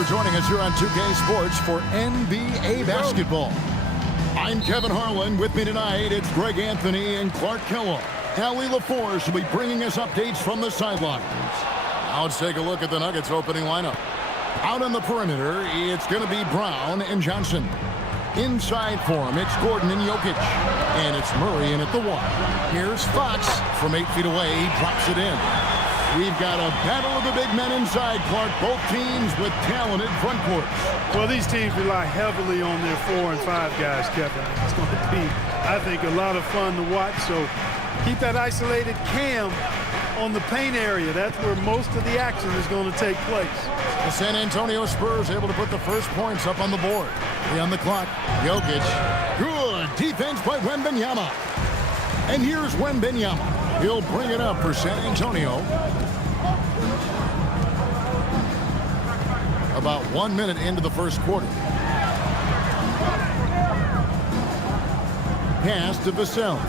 for joining us here on 2K Sports for NBA basketball. I'm Kevin Harlan. With me tonight, it's Greg Anthony and Clark Kellogg. Allie LaForce will be bringing us updates from the sidelines. Now let's take a look at the Nuggets opening lineup. Out on the perimeter, it's going to be Brown and Johnson. Inside for him, it's Gordon and Jokic. And it's Murray in at the one. Here's Fox from 8 feet away. He drops it in. We've got a battle of the big men inside, Clark. Both teams with talented front courts. Well, these teams rely heavily on their 4 and 5 guys, Kevin. It's going to be, I think, a lot of fun to watch. So keep that isolated cam on the paint area. That's where most of the action is going to take place. The San Antonio Spurs able to put the first points up on the board. 3 on the clock. Jokic. Good defense by Wembanyama. And here's Wembanyama. He'll bring it up for San Antonio. About 1 minute into the first quarter. Pass to Vassell.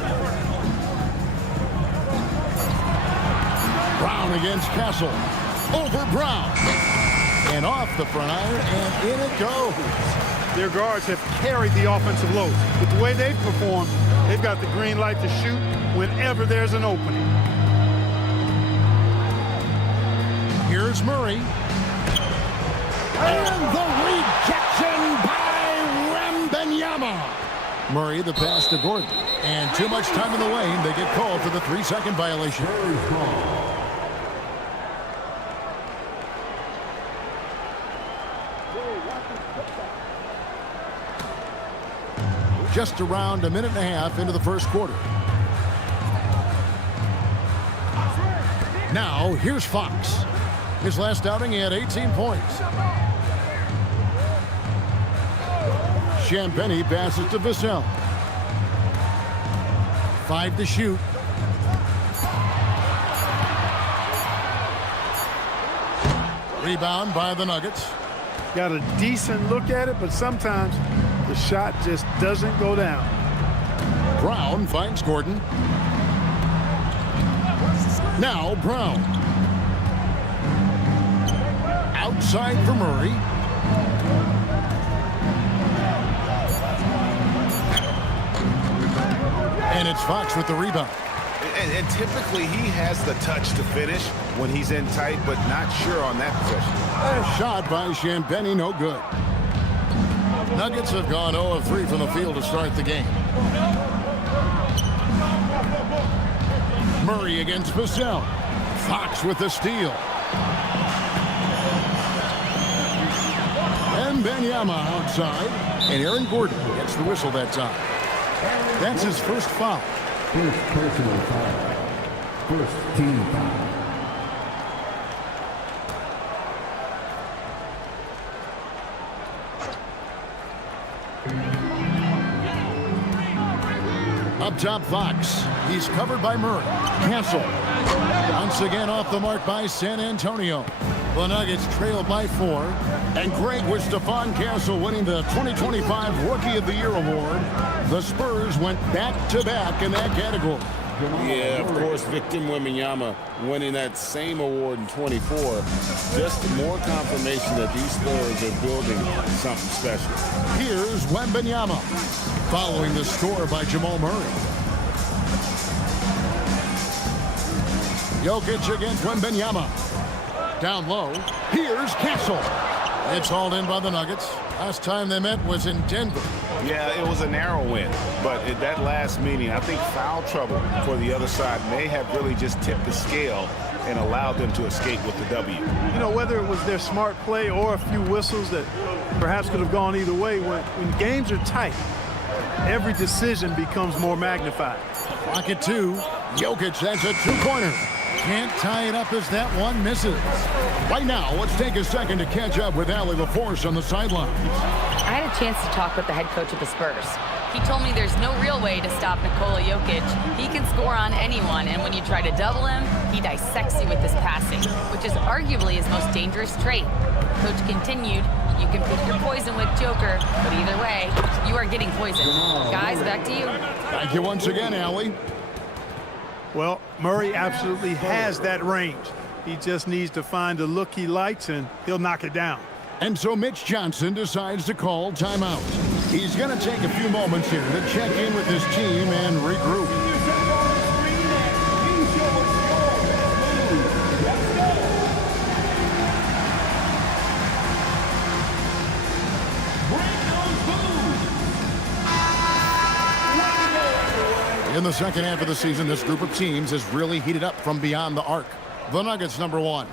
Brown against Castle. Over Brown. And off the front iron, and in it goes. Their guards have carried the offensive load. With the way they've performed, they've got the green light to shoot whenever there's an opening. Here's Murray. And the rejection by Wembanyama. Murray, the pass to Gordon. And too much time in the lane. They get called for the 3-second violation. Just around a minute and a half into the first quarter. Now, here's Fox. His last outing, he had 18 points. Champagnie passes to Vassell. 5 to shoot. Rebound by the Nuggets. Got a decent look at it, but sometimes the shot just doesn't go down. Brown finds Gordon. Now Brown. Outside for Murray. And it's Fox with the rebound. And typically he has the touch to finish when he's in tight, but not sure on that possession. A shot by Champagnie, no good. Nuggets have gone 0 of 3 from the field to start the game. Murray against Vassell. Fox with the steal. And Wembanyama outside. And Aaron Gordon gets the whistle that time. That's his first foul. First personal foul. First team foul. Up top, Fox. He's covered by Murray. Castle. Once again off the mark by San Antonio. The Nuggets trail by 4. And Greg, with Stephon Castle winning the 2025 Rookie of the Year award, the Spurs went back-to-back in that category. Yeah, of course, Victor Wembanyama winning that same award in 24. Just more confirmation that these Spurs are building something special. Here's Wembanyama, following the score by Jamal Murray. Jokic against Wembanyama. Down low. Here's Castle. It's hauled in by the Nuggets. Last time they met was in Denver. Yeah, it was a narrow win, but at that last meeting, I think foul trouble for the other side may have really just tipped the scale and allowed them to escape with the W. You know, whether it was their smart play or a few whistles that perhaps could have gone either way, when games are tight, every decision becomes more magnified. Clock at 2. Jokic, that's a 2-pointer. Can't tie it up as that one misses. Right now, let's take a second to catch up with Allie LaForce on the sidelines. I had a chance to talk with the head coach of the Spurs. He told me there's no real way to stop Nikola Jokic. He can score on anyone, and when you try to double him, he dissects you with his passing, which is arguably his most dangerous trait. Coach continued, you can pick your poison with Joker, but either way, you are getting poisoned. Guys, back to you. Thank you once again, Allie. Well, Murray absolutely has that range. He just needs to find a look he likes, and he'll knock it down. And so Mitch Johnson decides to call timeout. He's going to take a few moments here to check in with his team and regroup. In the second half of the season, this group of teams has really heated up from beyond the arc. The Nuggets, #1.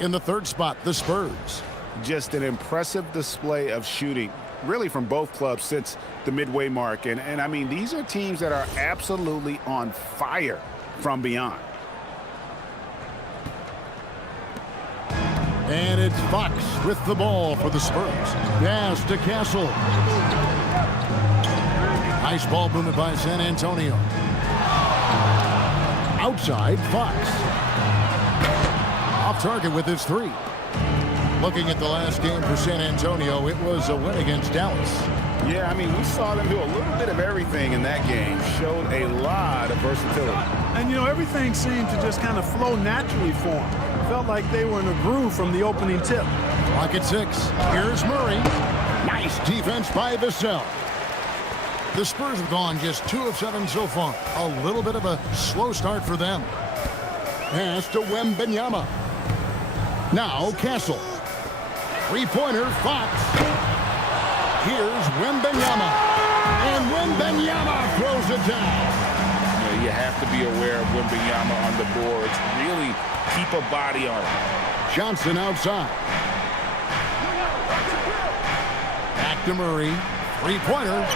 In the third spot, the Spurs. Just an impressive display of shooting, really from both clubs since the midway mark. And I mean, these are teams that are absolutely on fire from beyond. And it's Fox with the ball for the Spurs. Pass to Castle. Nice ball movement by San Antonio. Outside, Fox. Off target with his 3. Looking at the last game for San Antonio, it was a win against Dallas. Yeah, I mean, we saw them do a little bit of everything in that game. Showed a lot of versatility. And, you know, everything seemed to just kind of flow naturally for them. Felt like they were in a groove from the opening tip. Clock at 6. Here's Murray. Nice defense by Vassell. The Spurs have gone just 2 of 7 so far. A little bit of a slow start for them. Pass to Wembanyama. Now Castle. Three-pointer, Fox. Here's Wembanyama. And Wembanyama throws it down. You have to be aware of Wembanyama on the boards. Really keep a body on him. Johnson outside. Back to Murray. Three-pointer.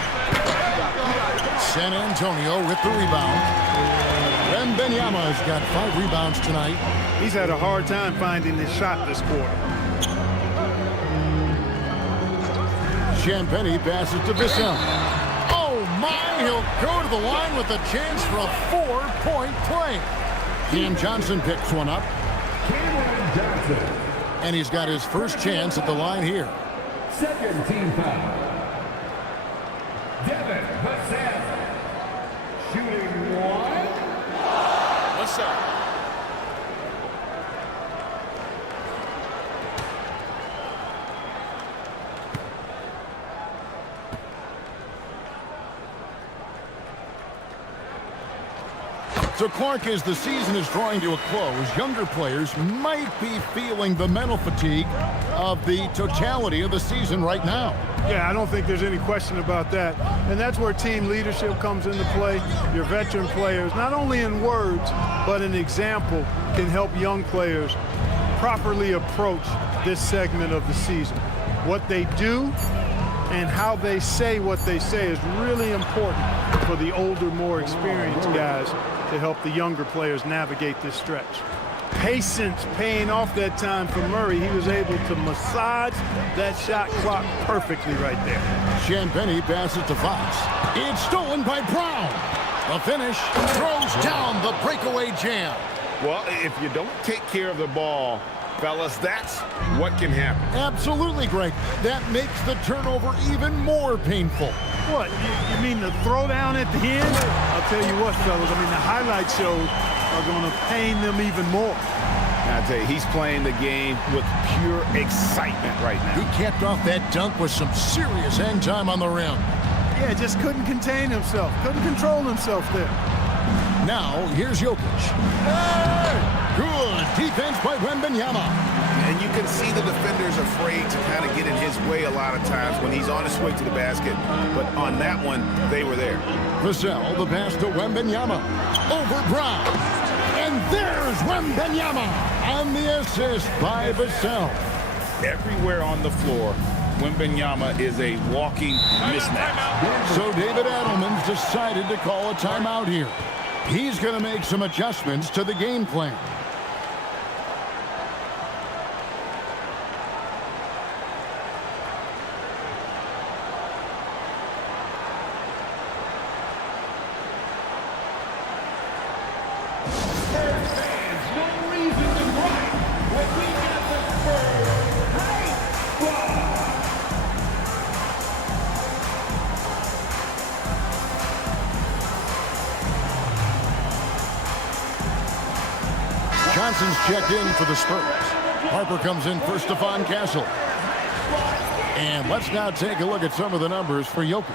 San Antonio with the rebound. Wembanyama's got 5 rebounds tonight. He's had a hard time finding his shot this quarter. Champagny passes to Vassell. Oh my, he'll go to the line with a chance for a 4-point play. Cam Johnson picks one up. And he's got his first chance at the line here. Second team foul. Devin Vassell. Shooting 1. What's up? So, Clark, as the season is drawing to a close, younger players might be feeling the mental fatigue of the totality of the season right now. Yeah, I don't think there's any question about that. And that's where team leadership comes into play. Your veteran players, not only in words, but an example, can help young players properly approach this segment of the season. What they do and how they say what they say is really important for the older, more experienced guys to help the younger players navigate this stretch. Patience paying off that time for Murray. He was able to massage that shot clock perfectly right there. Champagny passes to Fox. It's stolen by Brown. The finish throws down the breakaway jam. Well, if you don't take care of the ball, fellas, that's what can happen. Absolutely, Greg. That makes the turnover even more painful. What, you mean the throwdown at the end? I'll tell you what, fellas, I mean, the highlight shows are going to pain them even more. I tell you, he's playing the game with pure excitement right now. He capped off that dunk with some serious end time on the rim. Yeah, just couldn't contain himself, couldn't control himself there. Now, here's Jokic. Hey! Good defense by Wembanyama. And you can see the defenders afraid to kind of get in his way a lot of times when he's on his way to the basket. But on that one, they were there. Vassell, the pass to Wembanyama. Over Brown. And there's Wembanyama on the assist by Vassell. Everywhere on the floor, Wembanyama is a walking mismatch. So David Adelman's decided to call a timeout here. He's going to make some adjustments to the game plan. Johnson's checked in for the Spurs. Harper comes in for Stephon Castle. And let's now take a look at some of the numbers for Jokic.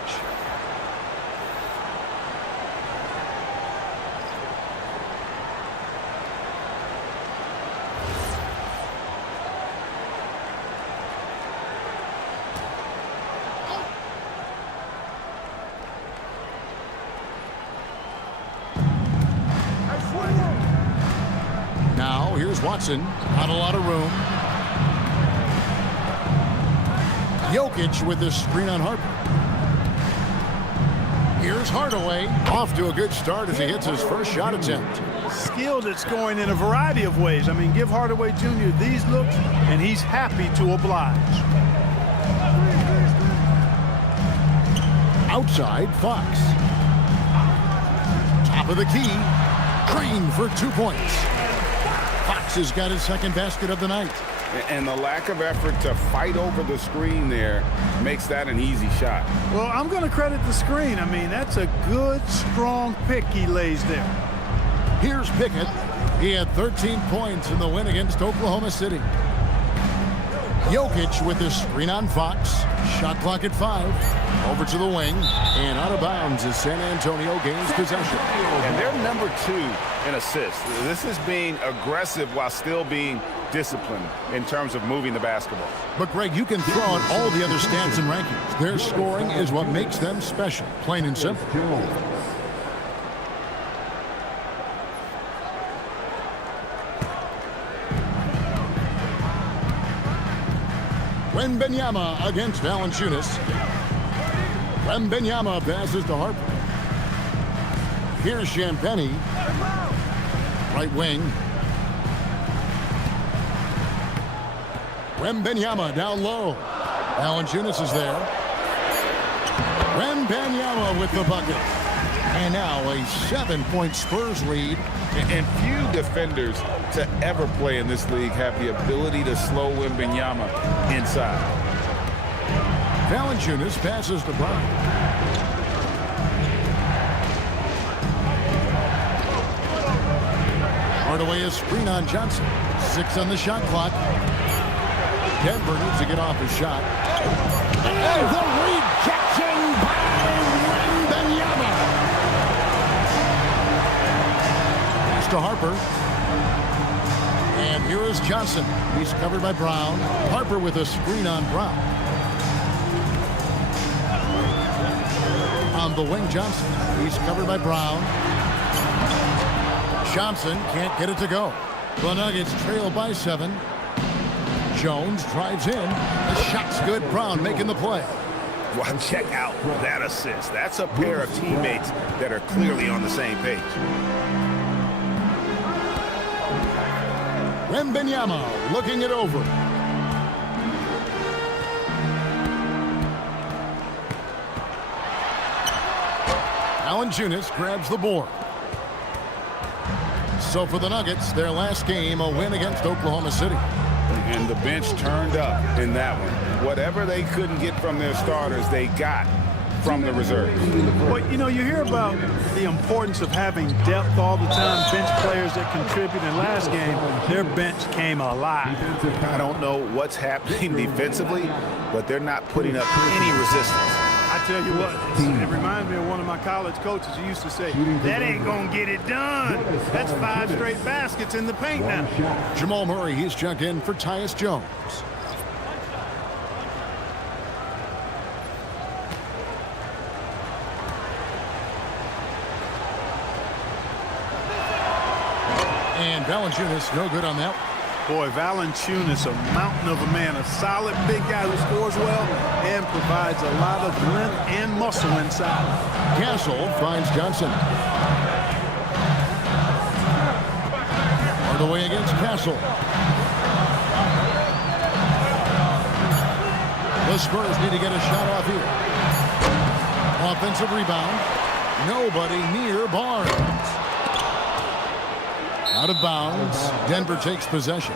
Now, here's Watson. Not a lot of room. Jokic with the screen on Harper. Here's Hardaway. Off to a good start as he hits his first shot attempt. Skilled at scoring in a variety of ways. I mean, give Hardaway Jr. these looks, and he's happy to oblige. Outside, Fox. Top of the key. Green for 2 points. Fox has got his second basket of the night. And the lack of effort to fight over the screen there makes that an easy shot. Well, I'm going to credit the screen. I mean, that's a good, strong pick he lays there. Here's Pickett. He had 13 points in the win against Oklahoma City. Jokic with his screen on Fox. Shot clock at 5. Over to the wing. And out of bounds as San Antonio gains possession. And they're number 2 in assists. This is being aggressive while still being disciplined in terms of moving the basketball. But, Greg, you can throw out all the other stats and rankings. Their scoring is what makes them special, plain and simple. Wembanyama against Valanciunas. Wembanyama passes to Harper. Here's Champagnie. Right wing. Wembanyama down low. Valanciunas is there. Wembanyama with the bucket. And now a 7-point Spurs lead. And few defenders to ever play in this league have the ability to slow Wembanyama inside. Valanciunas passes to Brown. Hardaway is screen on Johnson. 6 on the shot clock. Denver needs to get off his shot. And the rejection by Wembanyama. Pass to Harper. And here is Johnson. He's covered by Brown. Harper with a screen on Brown. On the wing, Johnson. He's covered by Brown. Johnson can't get it to go. The Nuggets trail by 7. Jones drives in. The shot's good. Brown making the play. Well, check out that assist. That's a pair of teammates that are clearly on the same page. Wembanyama looking it over. Valanciunas grabs the board. So for the Nuggets, their last game, a win against Oklahoma City. And the bench turned up in that one. Whatever they couldn't get from their starters, they got from the reserves. Well, you know, you hear about the importance of having depth all the time, bench players that contribute. In last game, their bench came alive. I don't know what's happening defensively, but they're not putting up any resistance. I tell you what, it reminds me of one of my college coaches who used to say, that ain't gonna get it done. That's 5 straight baskets in the paint now. Jamal Murray, he's checked in for Tyus Jones. And Valanciunas, no good on that. Boy, Valanciunas, a mountain of a man, a solid big guy who scores well and provides a lot of length and muscle inside. Castle finds Johnson. Hardaway against Castle. The Spurs need to get a shot off here. Offensive rebound. Nobody near Barnes. Out of bounds. Denver takes possession.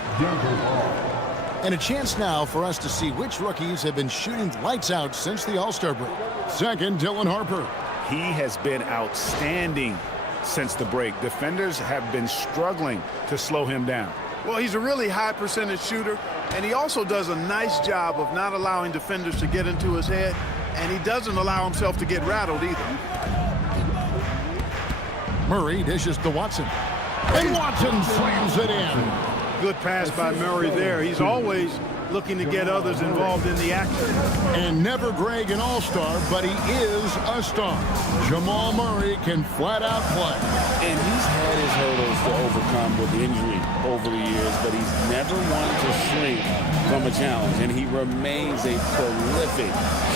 And a chance now for us to see which rookies have been shooting lights out since the All-Star break. Second, Dylan Harper. He has been outstanding since the break. Defenders have been struggling to slow him down. Well, he's a really high percentage shooter, and he also does a nice job of not allowing defenders to get into his head, and he doesn't allow himself to get rattled either. Murray dishes to Watson. And Watson slams it in. Good pass by Murray there. He's always looking to get others involved in the action. And never Greg an all-star, but he is a star. Jamal Murray can flat out play. And he's had his hurdles to overcome with injury over the years, but he's never wanted to shrink from a challenge, and he remains a prolific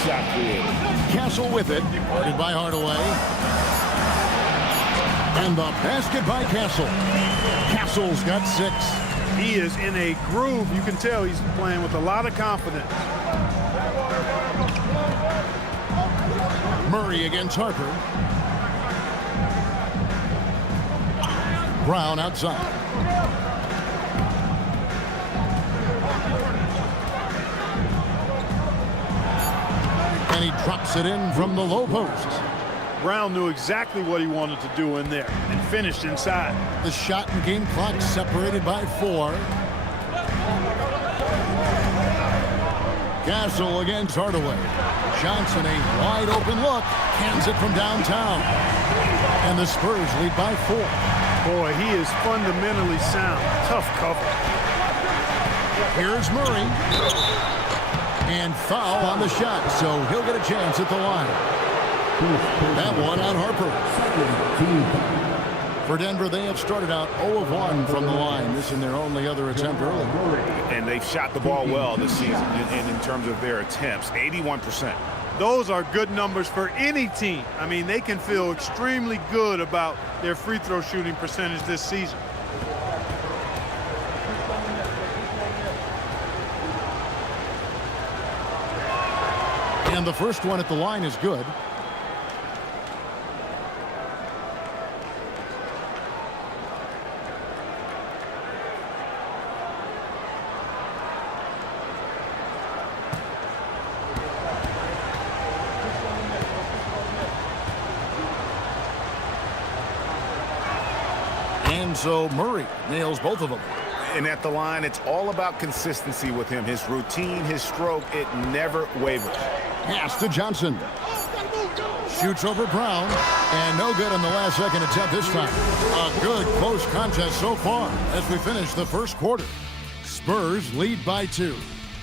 shot creator. Castle with it, guarded by Hardaway. And the basket by Castle. Castle's got 6. He is in a groove. You can tell he's playing with a lot of confidence. Murray against Harper. Brown outside. And he drops it in from the low post. Brown knew exactly what he wanted to do in there and finished inside. The shot and game clock separated by 4. Castle against Hardaway. Johnson, a wide open look, cans it from downtown. And the Spurs lead by 4. Boy, he is fundamentally sound. Tough cover. Here's Murray. And foul on the shot, so he'll get a chance at the line. That one on Harper. For Denver, they have started out 0 of 1 from the line. This in their only other attempt early. And they've shot the ball well this season in terms of their attempts, 81%. Those are good numbers for any team. I mean, they can feel extremely good about their free throw shooting percentage this season. And the first one at the line is good. And so Murray nails both of them. And at the line, it's all about consistency with him. His routine, his stroke, it never wavers. Pass to Johnson. Shoots over Brown. And no good on the last second attempt this time. A good close contest so far as we finish the first quarter. Spurs lead by 2.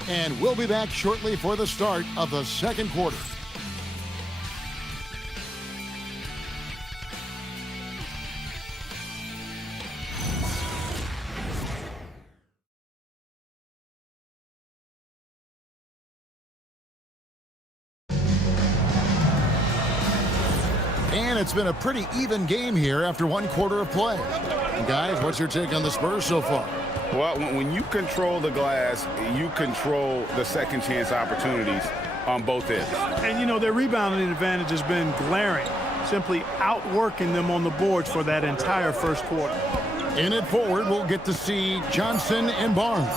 And we'll be back shortly for the start of the second quarter. And it's been a pretty even game here after 1 quarter of play. And guys, what's your take on the Spurs so far? Well, when you control the glass, you control the second chance opportunities on both ends. And, you know, their rebounding advantage has been glaring, simply outworking them on the boards for that entire first quarter. In it forward, we'll get to see Johnson and Barnes.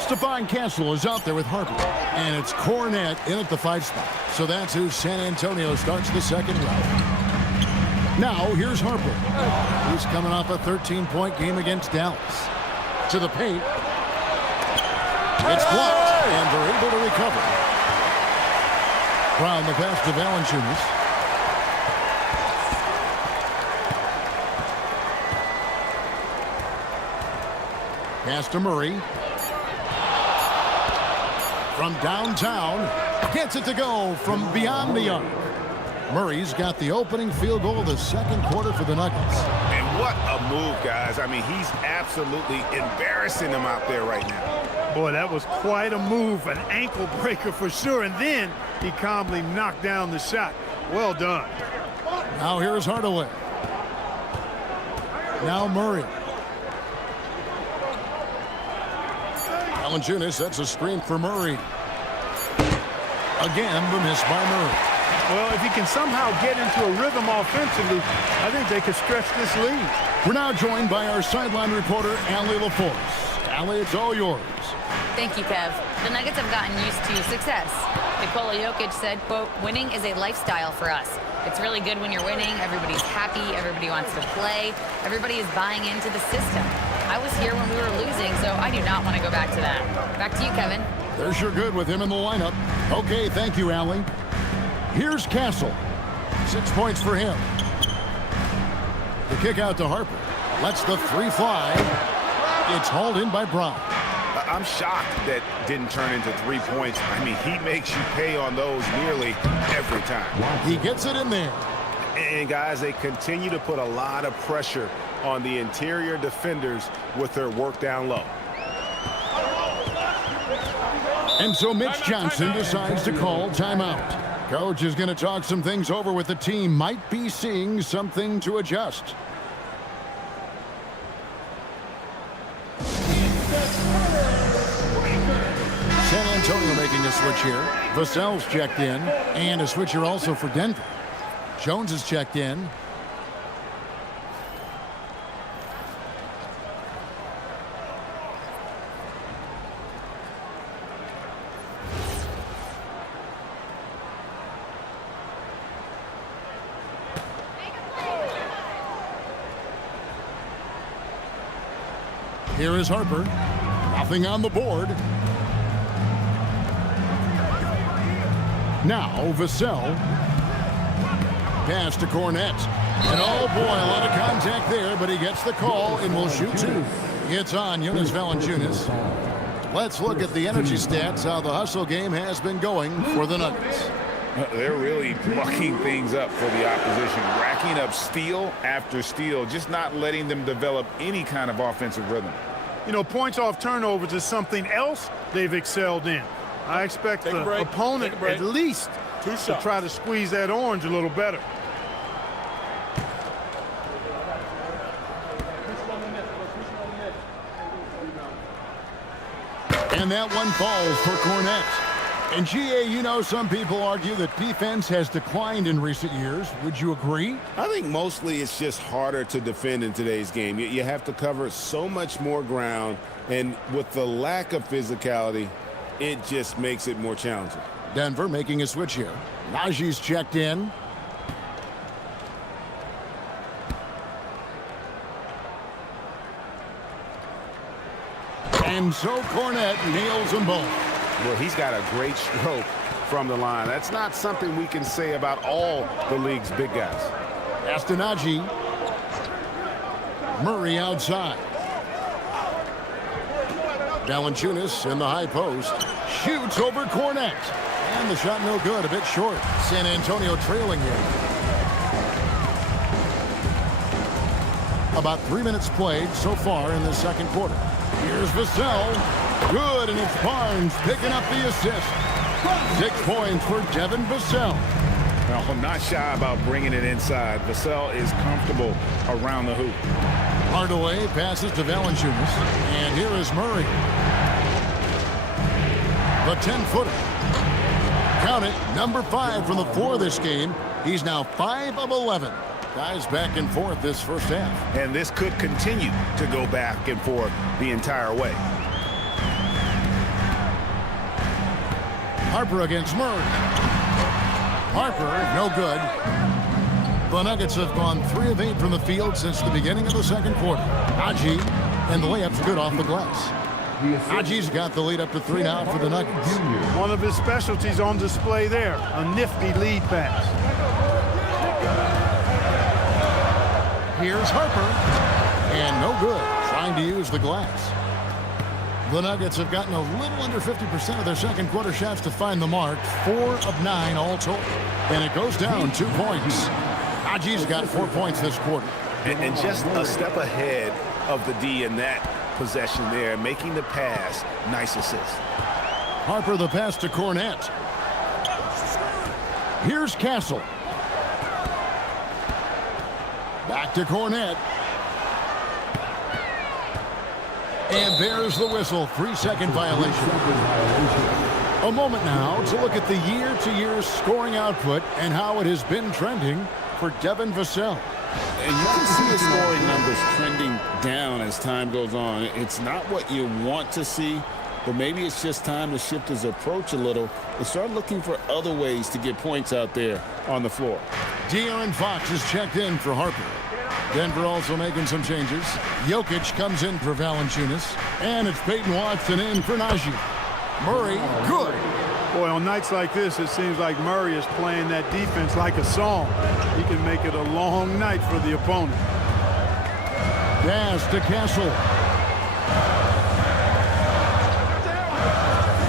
Stephon Castle is out there with Harper. And it's Cornette in at the 5 spot. So that's who San Antonio starts the second round. Now, here's Harper. He's coming off a 13-point game against Dallas. To the paint. It's blocked, and they're able to recover. Brown the pass to Valanciunas. Pass to Murray. From downtown, gets it to go from beyond the arc. Murray's got the opening field goal of the second quarter for the Nuggets. And what a move, guys. I mean, he's absolutely embarrassing them out there right now. Boy, that was quite a move, an ankle breaker for sure. And then he calmly knocked down the shot. Well done. Now here's Hardaway. Now Murray. Valanciunas sets a screen for Murray. Again, the miss by Murray. Well, if he can somehow get into a rhythm offensively, I think they could stretch this lead. We're now joined by our sideline reporter, Allie LaForce. Allie, it's all yours. Thank you, Kev. The Nuggets have gotten used to success. Nikola Jokic said, quote, "Winning is a lifestyle for us. It's really good when you're winning. Everybody's happy. Everybody wants to play. Everybody is buying into the system." I was here when we were losing, so I do not want to go back to that. Back to you, Kevin. They're sure good with him in the lineup. Okay, thank you, Allie. Here's Castle. 6 points for him. The kick out to Harper. Lets the three fly. It's hauled in by Brown. I'm shocked that didn't turn into 3 points. I mean, he makes you pay on those nearly every time. He gets it in there. And, guys, they continue to put a lot of pressure on the interior defenders with their work down low. And so Mitch Johnson decides to call timeout. Coach is going to talk some things over with the team. Might be seeing something to adjust. San Antonio making a switch here. Vassell's checked in. And a switch here also for Denver. Jones is checked in. Here is Harper. Nothing on the board. Now Vassell. Pass to Cornette. And oh boy, a lot of contact there, but he gets the call and will shoot two. It's on Jonas Valanciunas. Let's look at the energy stats, how the hustle game has been going for the Nuggets. They're really mucking things up for the opposition, racking up steal after steal, just not letting them develop any kind of offensive rhythm. You know, points off turnovers is something else they've excelled in. I expect the opponent at least to try to squeeze that orange a little better. And that one falls for Cornette. And GA, you know, some people argue that defense has declined in recent years. Would you agree? I think mostly it's just harder to defend in today's game. You have to cover so much more ground, and with the lack of physicality, it just makes it more challenging. Denver making a switch here. Najee's checked in. And so Cornette nails them both. Well, he's got a great stroke from the line. That's not something we can say about all the league's big guys. Najee. Murray outside. Valanciunas in the high post. Shoots over Cornette. And the shot no good, a bit short. San Antonio trailing here. About 3 minutes played so far in the second quarter. Here's Vassell. Good, and it's Barnes picking up the assist. 6 points for Devin Vassell. Well, not shy about bringing it inside. Vassell is comfortable around the hoop. Hardaway passes to Valanciunas. And here is Murray. The 10-footer. Count it, number 5 from the floor this game. He's now 5 of 11. Guys back and forth this first half. And this could continue to go back and forth the entire way. Harper against Murray. Harper, no good. The Nuggets have gone 3 of 8 from the field since the beginning of the second quarter. Najee, and the layup's good off the glass. Najee's got the lead up to 3 now for the Nuggets. One of his specialties on display there, a nifty lead pass. Here's Harper, and no good, trying to use the glass. The Nuggets have gotten a little under 50% of their second quarter shots to find the mark. 4 of 9 all told. And it goes down 2 points. Najee's got 4 points this quarter. And just a step ahead of the D in that possession there, making the pass. Nice assist. Harper the pass to Cornette. Here's Castle. Back to Cornette. And there's the whistle. 3-second violation. A moment now to look at the year-to-year scoring output and how it has been trending for Devin Vassell. And you can see the scoring numbers trending down as time goes on. It's not what you want to see, but maybe it's just time to shift his approach a little and start looking for other ways to get points out there on the floor. De'Aaron Fox is checked in for Harper. Denver also making some changes. Jokic comes in for Valanciunas. And it's Peyton Watson in for Najee. Murray, good. Boy, on nights like this, it seems like Murray is playing that defense like a song. He can make it a long night for the opponent. Pass to Castle.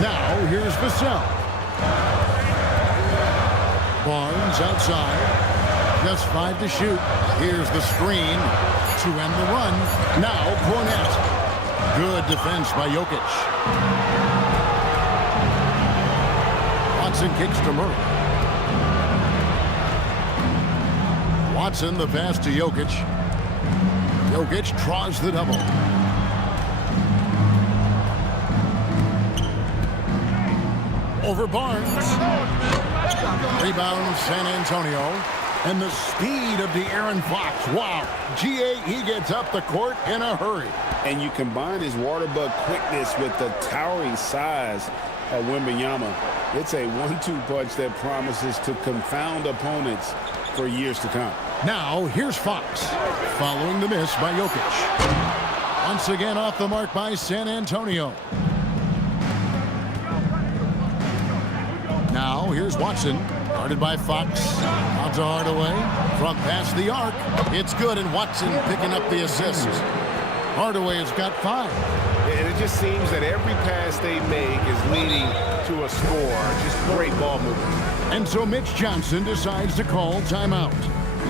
Now, here's Vassell. Barnes outside. Just 5 to shoot. Here's the screen to end the run. Now, Cornette. Good defense by Jokic. Watson kicks to Murray. Watson, the pass to Jokic. Jokic draws the double. Over Barnes. Rebound San Antonio. And the speed of De'Aaron Fox. Wow. G.A., he gets up the court in a hurry. And you combine his water bug quickness with the towering size of Wembanyama. It's a 1-2 punch that promises to confound opponents for years to come. Now, here's Fox, following the miss by Jokic. Once again off the mark by San Antonio. Now, here's Watson, guarded by Fox. Out to Hardaway, from past the arc. It's good, and Watson picking up the assist. Hardaway has got 5. And it just seems that every pass they make is leading to a score. Just great ball movement. And so Mitch Johnson decides to call timeout.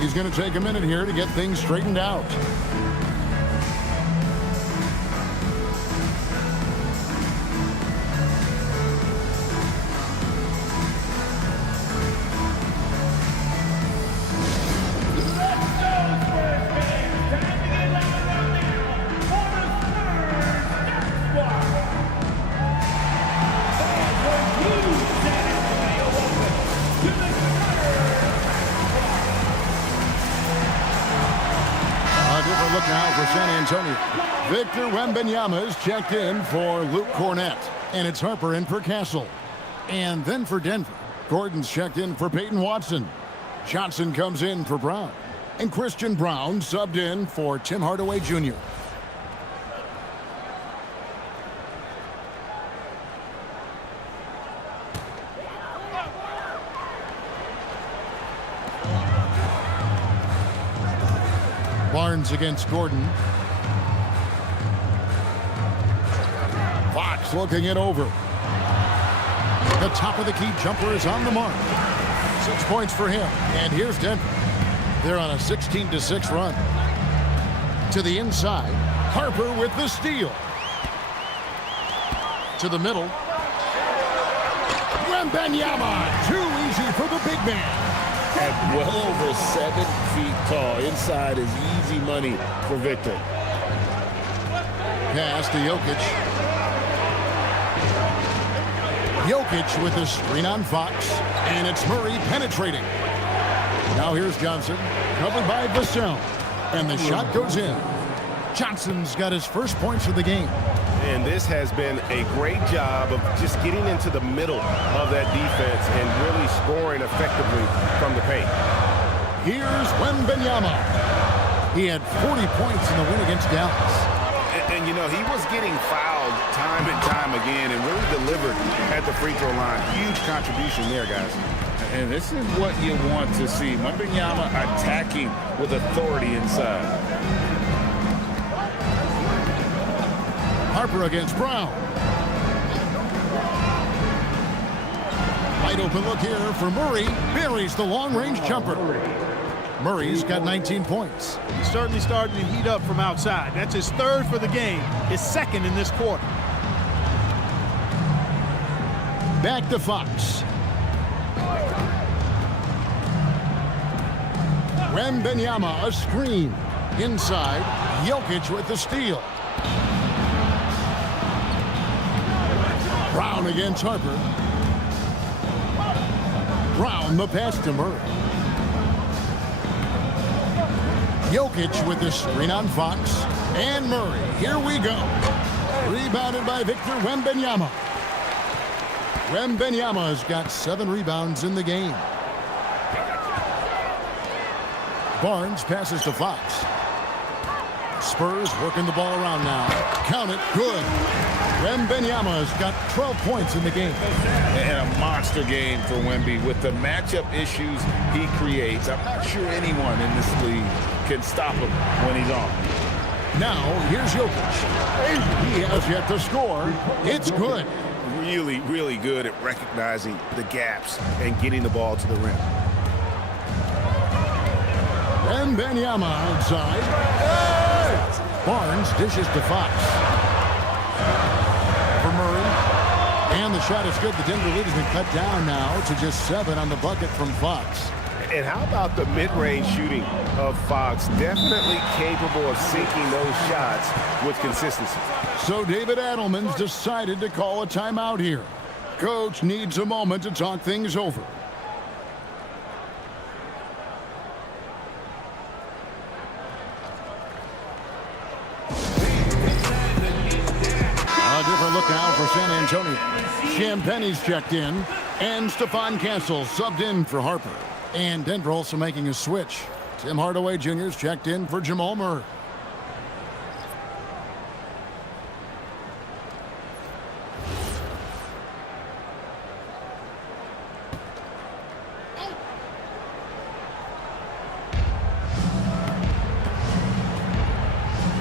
He's going to take a minute here to get things straightened out. Look now for San Antonio. Victor Wembanyama is checked in for Luke Cornette. And it's Harper in for Castle. And then for Denver, Gordon's checked in for Peyton Watson. Johnson comes in for Brown. And Christian Brown subbed in for Tim Hardaway Jr. Barnes against Gordon. Fox looking it over. The top of the key jumper is on the mark. 6 points for him. And here's Denver. They're on a 16-6 run. To the inside. Harper with the steal. To the middle. Wembanyama. Too easy for the big man. At well over 7 feet tall. Inside is easy money for Victor. Pass to Jokic. Jokic with the screen on Fox. And it's Murray penetrating. Now here's Johnson. Covered by Vassell. And the shot goes in. Johnson's got his first points of the game. And this has been a great job of just getting into the middle of that defense and really scoring effectively from the paint. Here's Wembanyama. He had 40 points in the win against Dallas. And you know, he was getting fouled time and time again and really delivered at the free throw line. Huge contribution there, guys. And this is what you want to see. Wembanyama attacking with authority inside. Harper against Brown. Wide open look here for Murray. Buries the long-range jumper. Murray's got 19 points. He's certainly starting to heat up from outside. That's his 3rd for the game, his 2nd in this quarter. Back to Fox. Wembanyama, a screen. Inside, Jokic with the steal. Brown against Harper. Brown the pass to Murray. Jokic with the screen on Fox. And Murray. Here we go. Rebounded by Victor Wembanyama. Wembanyama's got 7 rebounds in the game. Barnes passes to Fox. Spurs working the ball around now. Count it. Good. Wembanyama's got 12 points in the game. And a monster game for Wemby with the matchup issues he creates. I'm not sure anyone in this league can stop him when he's on. Now, here's Jokic. He has yet to score. It's good. Really, really good at recognizing the gaps and getting the ball to the rim. Wembanyama outside. Barnes dishes to Fox. For Murray. And the shot is good. The Denver lead has been cut down now to just 7 on the bucket from Fox. And how about the mid-range shooting of Fox? Definitely capable of sinking those shots with consistency. So David Adelman's decided to call a timeout here. Coach needs a moment to talk things over. A different look now for San Antonio. Champagne's checked in, and Stephon Castle subbed in for Harper. And Denver also making a switch. Tim Hardaway Jr.'s checked in for Jamal Murray.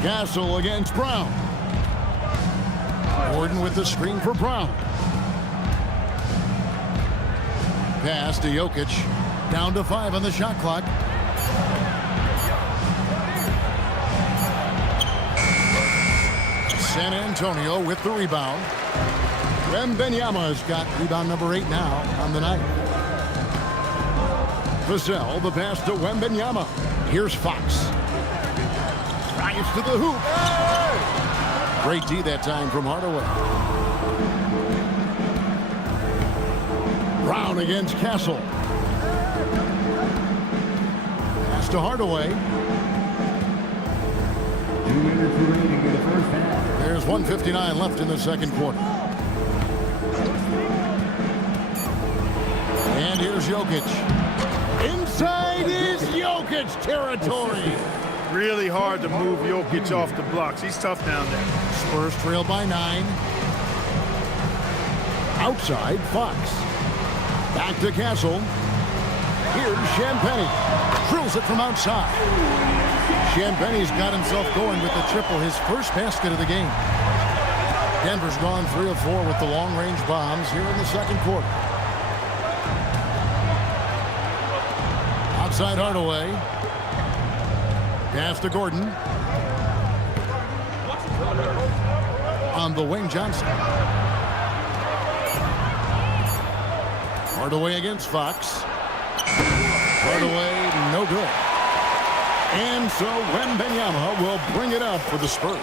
Castle against Brown. Gordon with the screen for Brown. Pass to Jokic. Down to 5 on the shot clock. San Antonio with the rebound. Wembanyama's got rebound number 8 now on the night. Vassell, the pass to Wembanyama. Here's Fox. Drives to the hoop. Great D that time from Hardaway. Brown against Castle. Pass to Hardaway. 2 minutes remaining in the first half. There's 1:59 left in the second quarter. And here's Jokic. Inside is Jokic territory. Really hard to move Jokic off the blocks. He's tough down there. Spurs trail by 9. Outside, Fox. Back to Castle. Here's Champagnie. Drills it from outside. Champagnie's got himself going with the triple, his first basket of the game. Denver's gone 3 of 4 with the long-range bombs here in the second quarter. Outside Hardaway. Pass to Gordon. On the wing, Johnson. Hardaway against Fox. Hardaway, no good. And so Wembanyama will bring it up for the Spurs.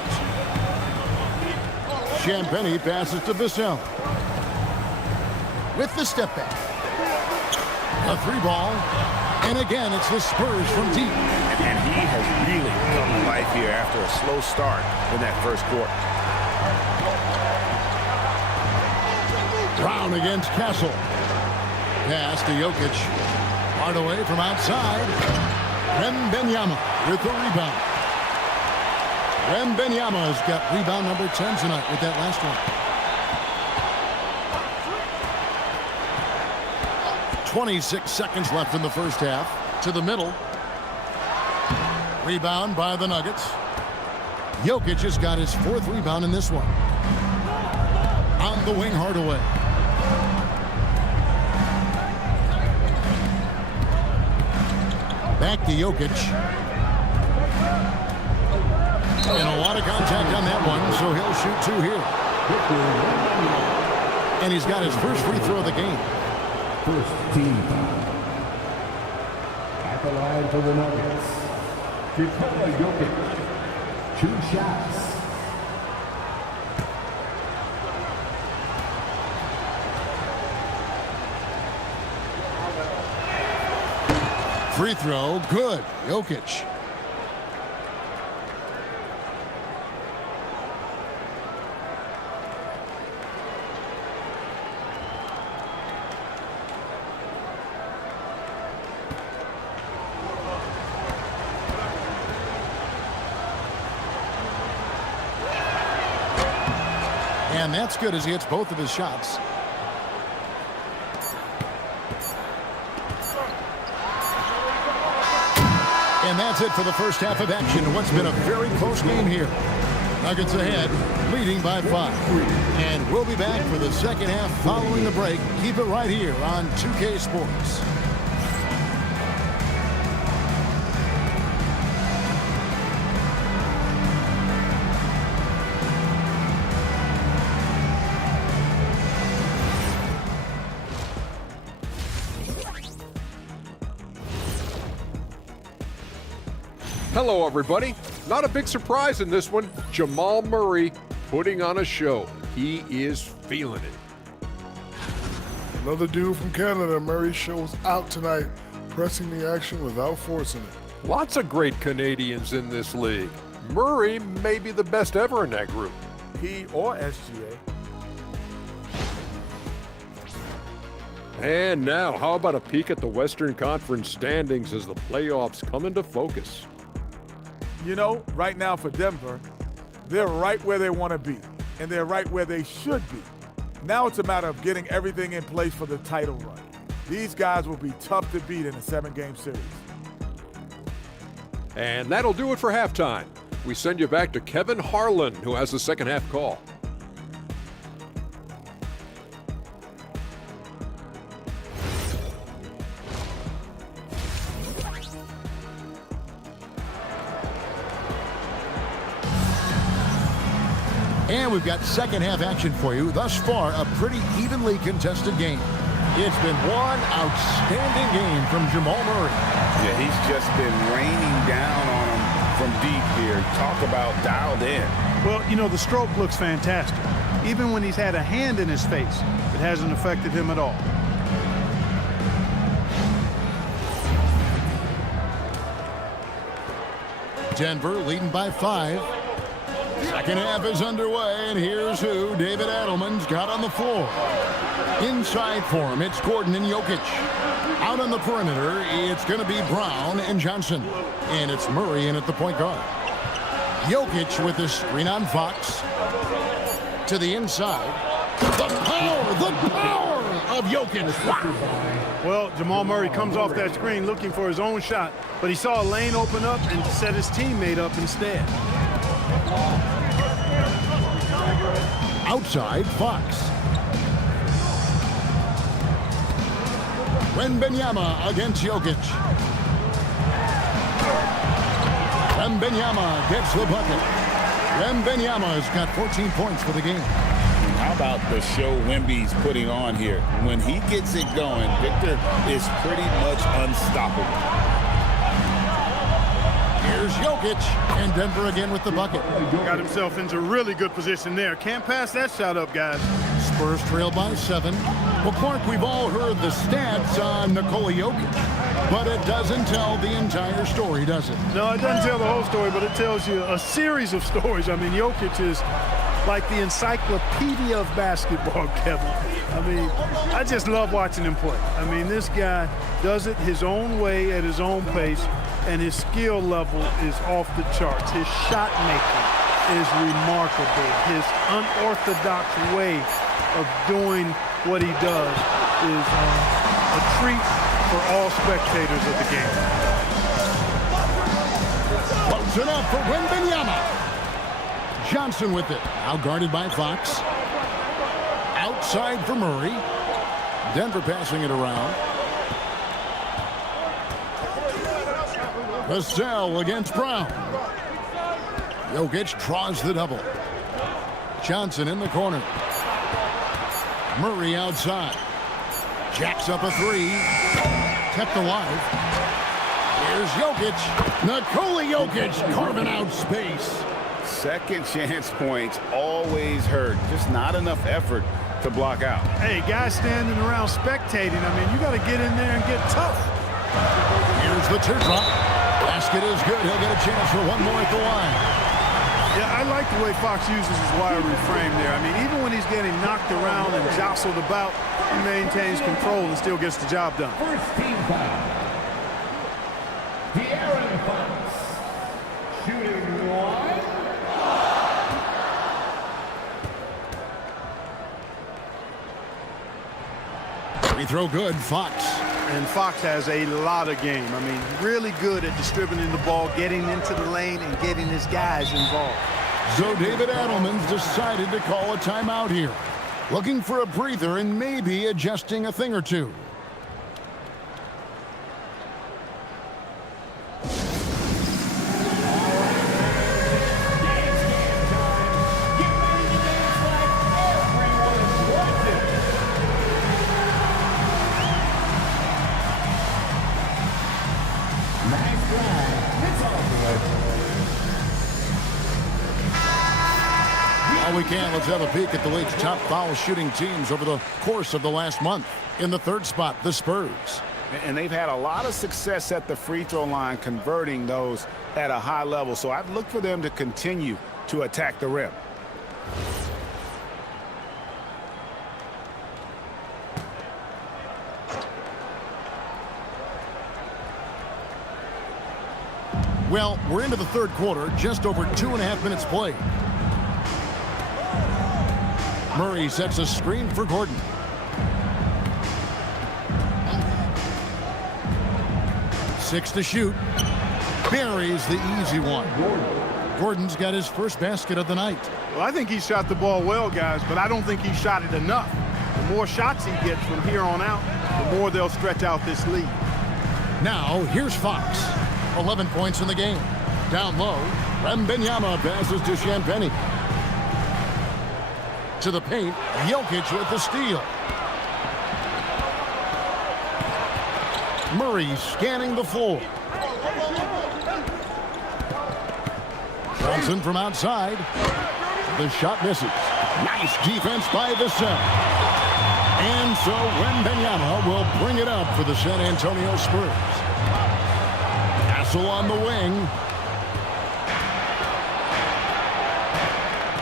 Champagnie passes to Vassell. With the step back. A 3-ball. And again, it's the Spurs from deep. And he has really come to life here after a slow start in that first quarter. Brown against Castle. Pass to Jokic. Hardaway from outside. Wembanyama with the rebound. Wembanyama's got rebound number 10 tonight with that last one. 26 seconds left in the first half. To the middle. Rebound by the Nuggets. Jokic has got his 4th rebound in this one. On the wing, Hardaway. Back to Jokic. And a lot of contact on that one, so he'll shoot 2 here. And he's got his first free throw of the game. First team foul. At the line for the Nuggets. Nikola Jokic. 2 shots. Free throw, good. Jokic. And that's good as he hits both of his shots. And that's it for the first half of action. What's been a very close game here. Nuggets ahead, leading by 5. And we'll be back for the second half following the break. Keep it right here on 2K Sports. Hello, everybody. Not a big surprise in this one. Jamal Murray putting on a show. He is feeling it. Another dude from Canada, Murray shows out tonight, pressing the action without forcing it. Lots of great Canadians in this league. Murray may be the best ever in that group. He or SGA. And now, how about a peek at the Western Conference standings as the playoffs come into focus? You know, right now for Denver, they're right where they want to be, and they're right where they should be. Now it's a matter of getting everything in place for the title run. These guys will be tough to beat in a 7-game series. And that'll do it for halftime. We send you back to Kevin Harlan, who has the second half call. And we've got second half action for you. Thus far, a pretty evenly contested game. It's been one outstanding game from Jamal Murray. Yeah, he's just been raining down on him from deep here. Talk about dialed in. Well, you know, the stroke looks fantastic. Even when he's had a hand in his face, it hasn't affected him at all. Denver leading by 5. Second half is underway, and here's who David Adelman's got on the floor. Inside for him, it's Gordon and Jokic. Out on the perimeter, it's going to be Brown and Johnson. And it's Murray in at the point guard. Jokic with the screen on Fox. To the inside. The power of Jokic. Well, Jamal Murray comes off that screen looking for his own shot, but he saw a lane open up and set his teammate up instead. Outside, Fox. Wembanyama against Jokic. Wembanyama gets the bucket. Wembanyama has got 14 points for the game. How about the show Wemby's putting on here? When he gets it going, Victor is pretty much unstoppable. Here's Jokic, and Denver again with the bucket. Got himself into really good position there. Can't pass that shot up, guys. Spurs trail by 7. Well, Clark, we've all heard the stats on Nikola Jokic, but it doesn't tell the entire story, does it? No, it doesn't tell the whole story, but it tells you a series of stories. I mean, Jokic is like the encyclopedia of basketball, Kevin. I mean, I just love watching him play. I mean, this guy does it his own way at his own pace, and his skill level is off the charts. His shot making is remarkable. His unorthodox way of doing what he does is a treat for all spectators of the game. Close enough for Wembanyama. Johnson with it. Out guarded by Fox. Outside for Murray. Denver passing it around. Vassell against Brown. Jokic draws the double. Johnson in the corner. Murray outside. Jacks up a 3. Kept alive. Here's Jokic. Nikola Jokic carving out space. Second chance points always hurt. Just not enough effort to block out. Hey, guys standing around spectating, I mean, you got to get in there and get tough. Here's the teardrop. Basket is good. He'll get a chance for one more at the line. Yeah, I like the way Fox uses his wiry frame there. I mean, even when he's getting knocked around and jostled about, he maintains control and still gets the job done. First team foul. De'Aaron Fox. Shooting one. Free throw good, Fox. And Fox has a lot of game. I mean, really good at distributing the ball, getting into the lane, and getting his guys involved. So David Adelman's decided to call a timeout here. Looking for a breather and maybe adjusting a thing or two. We can. Let's have a peek at the league's top foul shooting teams over the course of the last month. In the third spot, the Spurs. And they've had a lot of success at the free throw line, converting those at a high level. So I'd look for them to continue to attack the rim. Well, we're into the third quarter, just over 2.5 minutes played. Murray sets a screen for Gordon. Six to shoot. Buries the easy one. Gordon's got his first basket of the night. Well, I think he shot the ball well, guys, but I don't think he shot it enough. The more shots he gets from here on out, the more they'll stretch out this lead. Now, here's Fox. 11 points in the game. Down low, Wembanyama passes to Champagnie. To the paint, Jokic with the steal. Murray scanning the floor. Johnson from outside. The shot misses. Nice defense by Vassell. And so Wembanyama will bring it up for the San Antonio Spurs. Castle on the wing.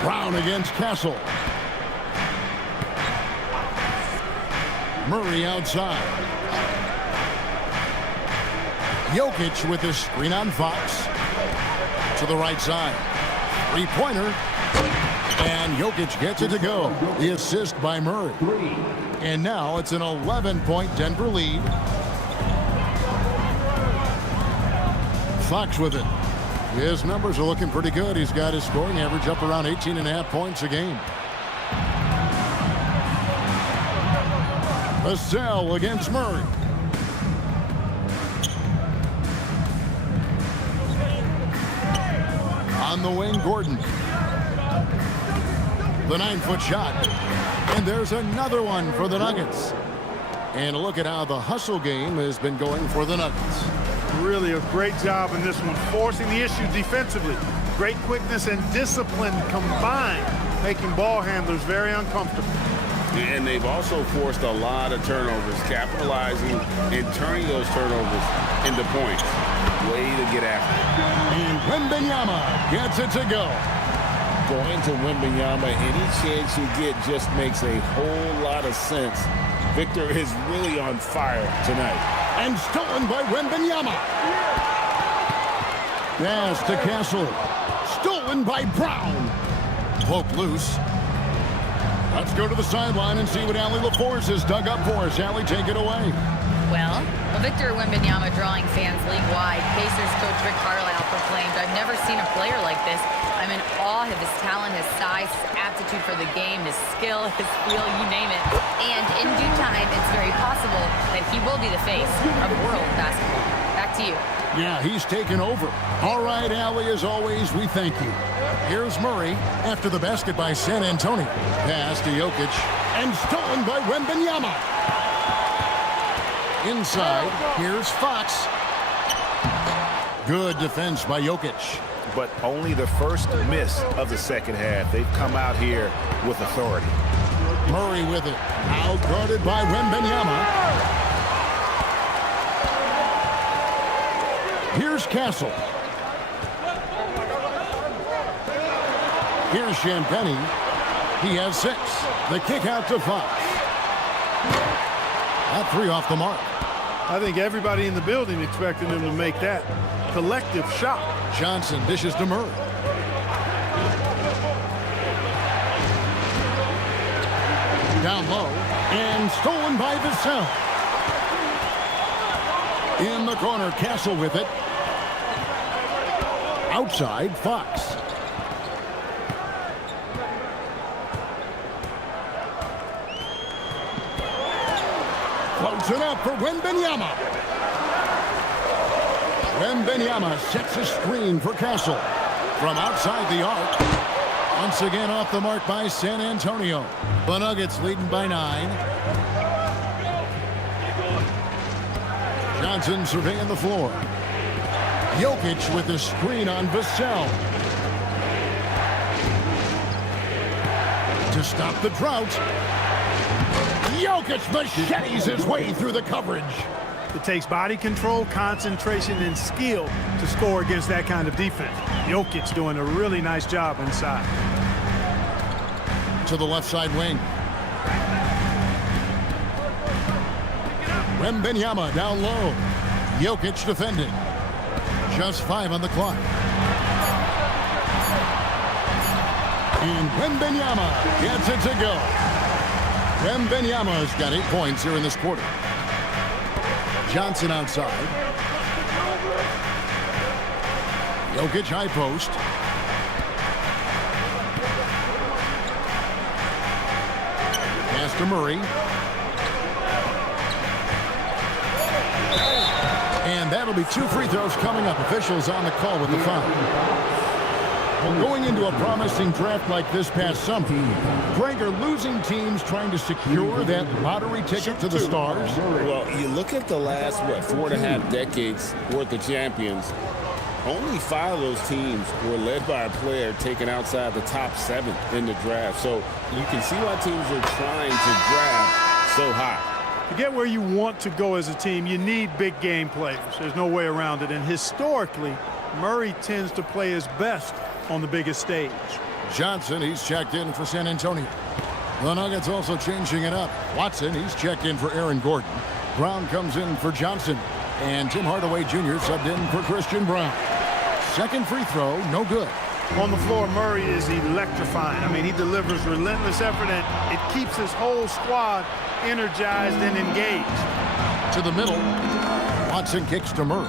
Brown against Castle. Murray outside. Jokic with his screen on Fox. To the right side. Three-pointer. And Jokic gets it to go. The assist by Murray. And now it's an 11-point Denver lead. Fox with it. His numbers are looking pretty good. He's got his scoring average up around 18.5 points a game. Vassell against Murray. On the wing, Gordon. The 9-foot shot. And there's another one for the Nuggets. And look at how the hustle game has been going for the Nuggets. Really a great job in this one, forcing the issue defensively. Great quickness and discipline combined, making ball handlers very uncomfortable. And they've also forced a lot of turnovers, capitalizing and turning those turnovers into points. Way to get after it. And Wembanyama gets it to go. Going to Wembanyama, any chance you get just makes a whole lot of sense. Victor is really on fire tonight. And stolen by Wembanyama. Pass to Castle. Stolen by Brown. Poke loose. Let's go to the sideline and see what Allie LaForce has dug up for us. Allie, take it away. Well, Victor Wembanyama drawing fans league-wide. Pacers coach Rick Carlisle proclaimed, "I've never seen a player like this. I'm in awe of his talent, his size, his aptitude for the game, his skill, his feel, you name it. And in due time, it's very possible that he will be the face of world basketball." Back to you. Yeah, he's taken over. All right, Allie, as always, we thank you. Here's Murray after the basket by San Antonio. Pass to Jokic. And stolen by Wembanyama. Inside, here's Fox. Good defense by Jokic. But only the first miss of the second half. They've come out here with authority. Murray with it. Out guarded by Wembanyama. Here's Castle. Here's Champagnie. He has 6. The kick out to Fox. That 3 off the mark. I think everybody in the building expected him to make that collective shot. Johnson dishes to Murray. Down low. And stolen by Vassell. In the corner, Castle with it. Outside, Fox. Floats it up for Wembanyama. Wembanyama sets a screen for Castle. From outside the arc. Once again off the mark by San Antonio. The Nuggets leading by 9. Johnson surveying the floor. Jokic with the screen on Vassell. To stop the drought. Jokic machetes his way through the coverage. It takes body control, concentration, and skill to score against that kind of defense. Jokic doing a really nice job inside. To the left side wing. Wembanyama down low. Jokic defending. Just 5 on the clock. And Wembanyama gets it to go. Wembanyama's got 8 points here in this quarter. Johnson outside. Jokic high post. Pass to Murray. And that'll be 2 free throws coming up. Officials on the call with the foul. Going into a promising draft like this past summer, Greg, are losing teams trying to secure that lottery ticket to the stars? Well, you look at the last, 4.5 decades worth of champions, only 5 of those teams were led by a player taken outside the top 7 in the draft. So you can see why teams are trying to draft so high. To get where you want to go as a team, you need big game players. There's no way around it. And historically, Murray tends to play his best on the biggest stage. Johnson, he's checked in for San Antonio. The Nuggets also changing it up. Watson, he's checked in for Aaron Gordon. Brown comes in for Johnson. And Tim Hardaway Jr. subbed in for Christian Brown. Second free throw, no good. On the floor, Murray is electrifying. I mean, he delivers relentless effort, and it keeps his whole squad energized and engaged. To the middle. Watson kicks to Murray.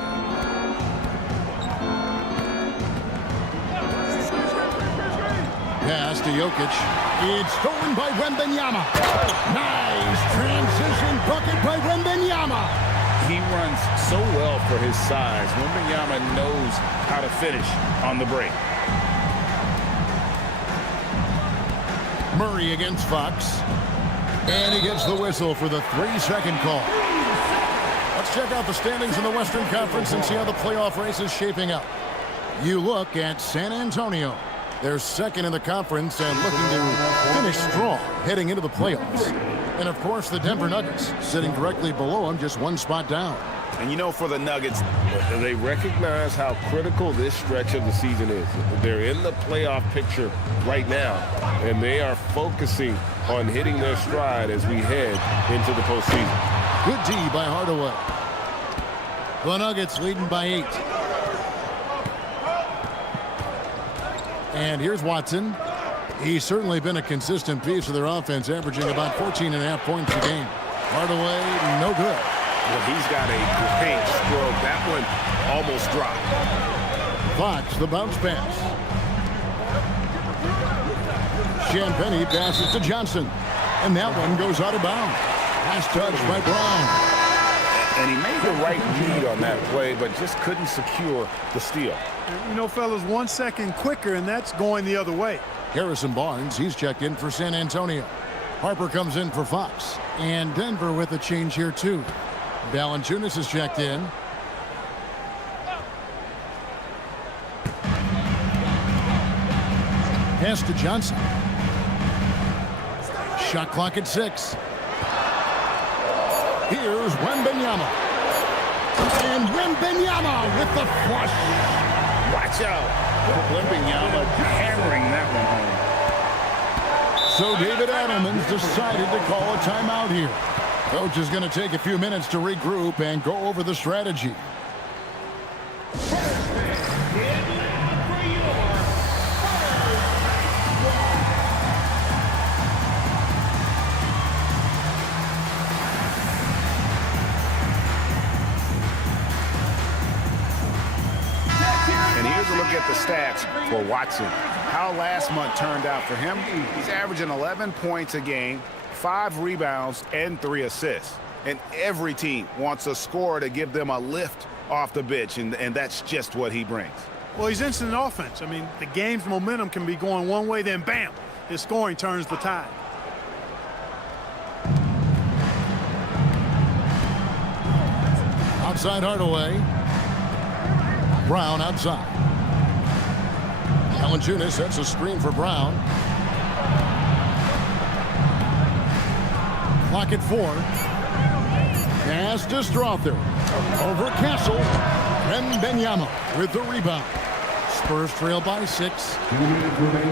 Pass to Jokic. It's stolen by Wembanyama. Nice transition bucket by Wembanyama. He runs so well for his size. Wembanyama knows how to finish on the break. Murray against Fox. And he gets the whistle for the 3-second call. Let's check out the standings in the Western Conference and see how the playoff race is shaping up. You look at San Antonio. They're second in the conference and looking to finish strong heading into the playoffs. And, of course, the Denver Nuggets sitting directly below them, just 1 spot down. And, you know, for the Nuggets, they recognize how critical this stretch of the season is. They're in the playoff picture right now, and they are focusing on hitting their stride as we head into the postseason. Good D by Hardaway. The Nuggets leading by 8. And here's Watson. He's certainly been a consistent piece of their offense, averaging about 14.5 points a game. Hardaway, no good. well, he's got a great stroke. That one almost dropped. Fox, the bounce pass. Champagnie passes to Johnson. And that one goes out of bounds. Last touch by Brown. And he made the right read on that play, but just couldn't secure the steal. You know, fellas, 1 second quicker, and that's going the other way. Harrison Barnes, he's checked in for San Antonio. Harper comes in for Fox. And Denver with a change here, too. Valanciunas is checked in. Pass to Johnson. Shot clock at 6. Here's Wembanyama. And Wembanyama with the flush. Watch out. Wembanyama hammering that one home. So David Adelman's decided to call a timeout here. Coach is going to take a few minutes to regroup and go over the strategy. look at the stats for Watson. How last month turned out for him. He's averaging 11 points a game, 5 rebounds, and 3 assists. And every team wants a scorer to give them a lift off the bench, and that's just what he brings. Well, he's instant offense. I mean, the game's momentum can be going one way, then bam, his scoring turns the tide. Outside Hardaway. Brown outside. Valanciunas sets a screen for Brown. Clock at 4. Pass to Strother. Over Castle. Wembanyama with the rebound. Spurs trail by 6.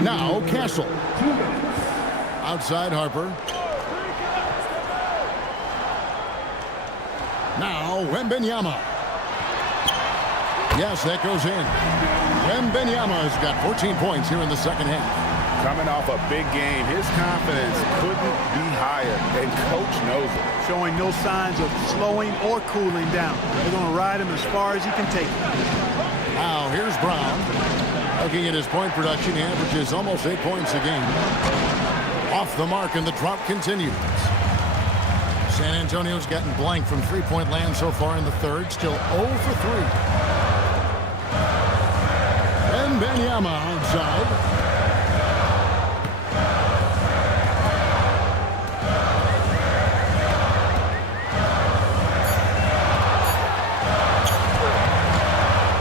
Now Castle. Outside Harper. Now Wembanyama. Yes, that goes in. Wembanyama has got 14 points here in the second half. Coming off a big game, his confidence couldn't be higher, and coach knows it. Showing no signs of slowing or cooling down. They're going to ride him as far as he can take it. Now here's Brown. Looking at his point production, he averages almost 8 points a game. Off the mark, and the drought continues. San Antonio's gotten blank from three-point land so far in the third. Still 0 for 3. Wembanyama outside.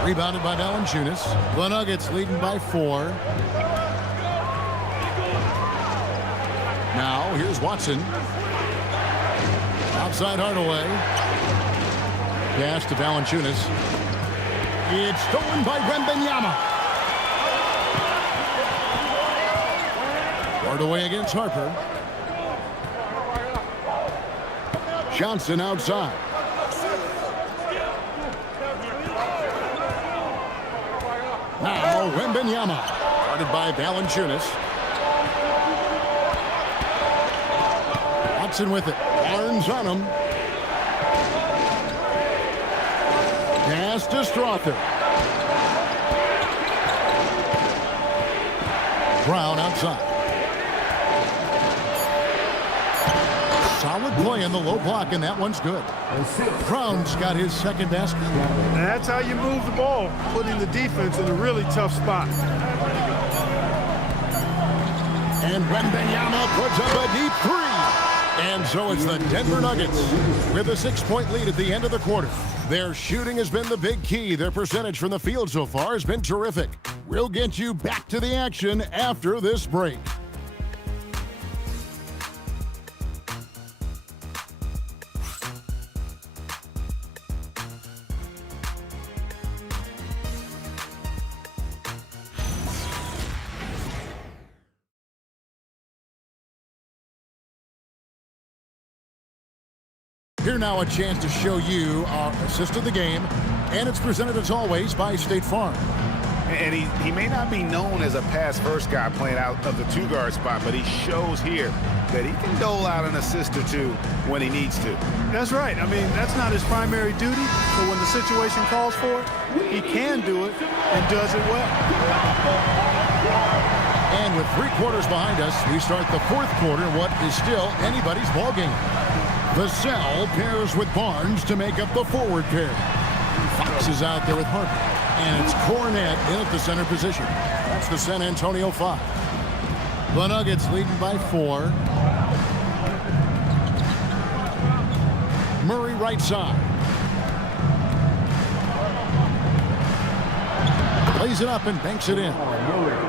Rebounded by Valanciunas. The Nuggets leading by 4. Now here's Watson. Outside Hardaway. Pass to Valanciunas. It's stolen by Wembanyama. Hardaway against Harper. Johnson outside. Now Wembanyama. Guarded by Valanciunas. Watson with it. Barnes on him. Pass to Strother. Brown outside. Solid play in the low block, and that one's good. Brown's got his second basket. And that's how you move the ball, putting the defense in a really tough spot. And Wembanyama puts up a deep 3. And so it's the Denver Nuggets with a 6-point lead at the end of the quarter. Their shooting has been the big key. Their percentage from the field so far has been terrific. We'll get you back to the action after this break. Here now a chance to show you our assist of the game, and it's presented as always by State Farm. And he may not be known as a pass-first guy playing out of the two-guard spot, but he shows here that he can dole out an assist or two when he needs to. That's right. I mean, that's not his primary duty, but when the situation calls for it, he can do it and does it well. And with 3 quarters behind us, we start the 4th quarter, what is still anybody's ballgame. Vassell pairs with Barnes to make up the forward pair. Fox is out there with Harper. And it's Cornette in at the center position. That's the San Antonio 5. The Nuggets leading by 4. Murray right side. Plays it up and banks it in.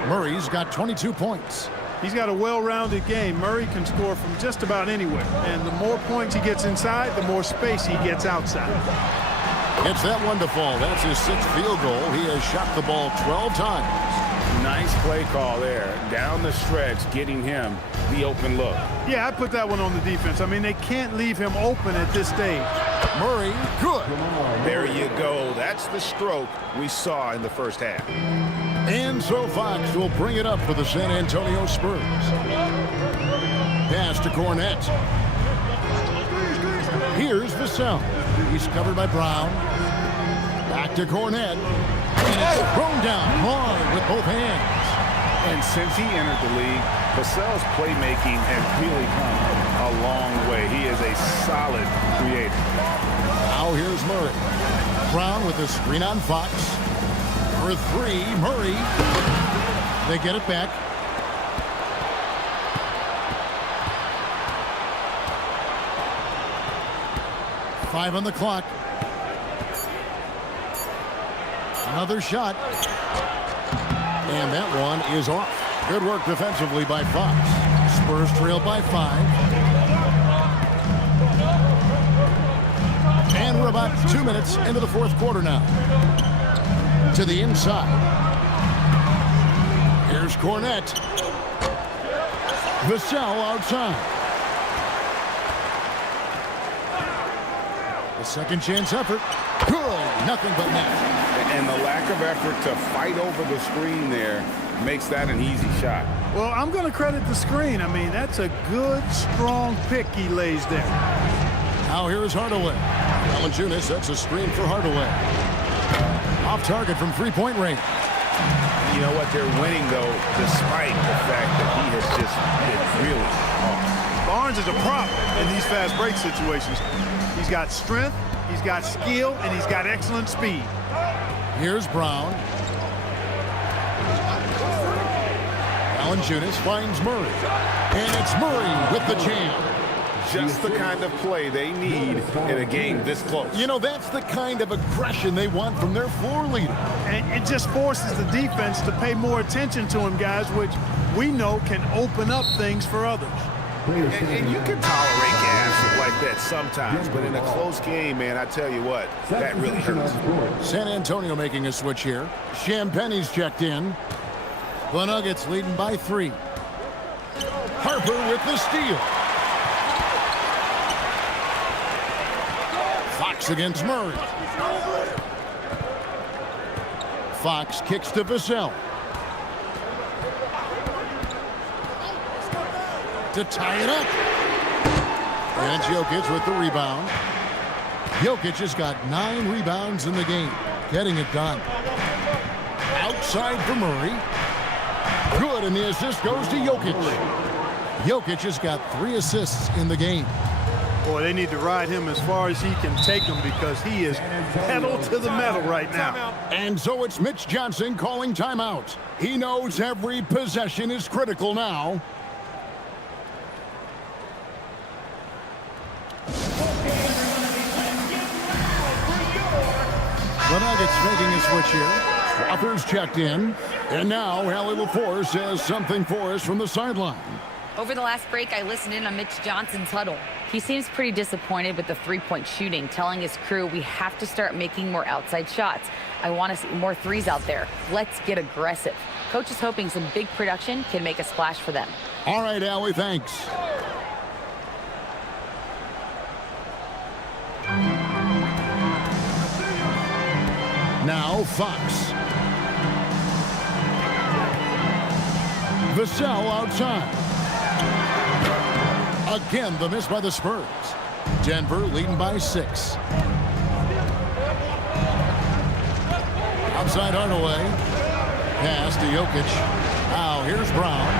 Murray's got 22 points. He's got a well-rounded game. Murray can score from just about anywhere. And the more points he gets inside, the more space he gets outside. Gets that one to fall. That's his 6th field goal. He has shot the ball 12 times. Nice play call there. Down the stretch, getting him the open look. Yeah, I put that one on the defense. I mean, they can't leave him open at this stage. Murray, good. There you go. That's the stroke we saw in the first half. And so Fox will bring it up for the San Antonio Spurs. Pass to Cornette. Here's Vassell. He's covered by Brown. Back to Cornette. And it's thrown down hard with both hands. And since he entered the league, Vassell's playmaking has really come a long way. He is a solid creator. Now here's Murray. Brown with the screen on Fox. For three, Murray. They get it back. Five on the clock. Another shot. And that one is off. Good work defensively by Fox. Spurs trail by 5. And we're about 2 minutes into the fourth quarter now. To the inside. Here's Cornette. Vassell outside. The second chance effort. Good. Nothing but net. And the lack of effort to fight over the screen there makes that an easy shot. Well, I'm going to credit the screen. I mean, that's a good, strong pick he lays there. Now here's Hardaway. Valanciunas sets a screen for Hardaway. Off target from three-point range. You know what? They're winning, though, despite the fact that he has just been really off. Barnes is a prop in these fast break situations. He's got strength, he's got skill, and he's got excellent speed. Here's Brown. Valanciunas finds Murray. And it's Murray with the jam. Just the kind of play they need in a game this close. You know, that's the kind of aggression they want from their floor leader. And it just forces the defense to pay more attention to him, guys, which we know can open up things for others. And you can tolerate gas like that sometimes, but in a close game, man, I tell you what, that really hurts. San Antonio making a switch here. Champagne's checked in. The Nuggets leading by 3. Harper with the steal. Fox against Murray. Fox kicks to Vassell. To tie it up. And Jokic with the rebound. Jokic has got 9 rebounds in the game. Getting it done. Outside for Murray. Good, and the assist goes to Jokic. Jokic has got 3 assists in the game. Boy, they need to ride him as far as he can take him because he is pedal to the metal right now. And so it's Mitch Johnson calling timeout. He knows every possession is critical now. The Nuggets making a switch here. Authors checked in. And now Allie LaForce says something for us from the sideline. Over the last break, I listened in on Mitch Johnson's huddle. He seems pretty disappointed with the three-point shooting, telling his crew we have to start making more outside shots. I want to see more threes out there. Let's get aggressive. Coach is hoping some big production can make a splash for them. All right, Allie, thanks. Now Fox. Vassell outside. Again, the miss by the Spurs. Denver leading by 6. Outside Hardaway. Pass to Jokic. Now here's Brown.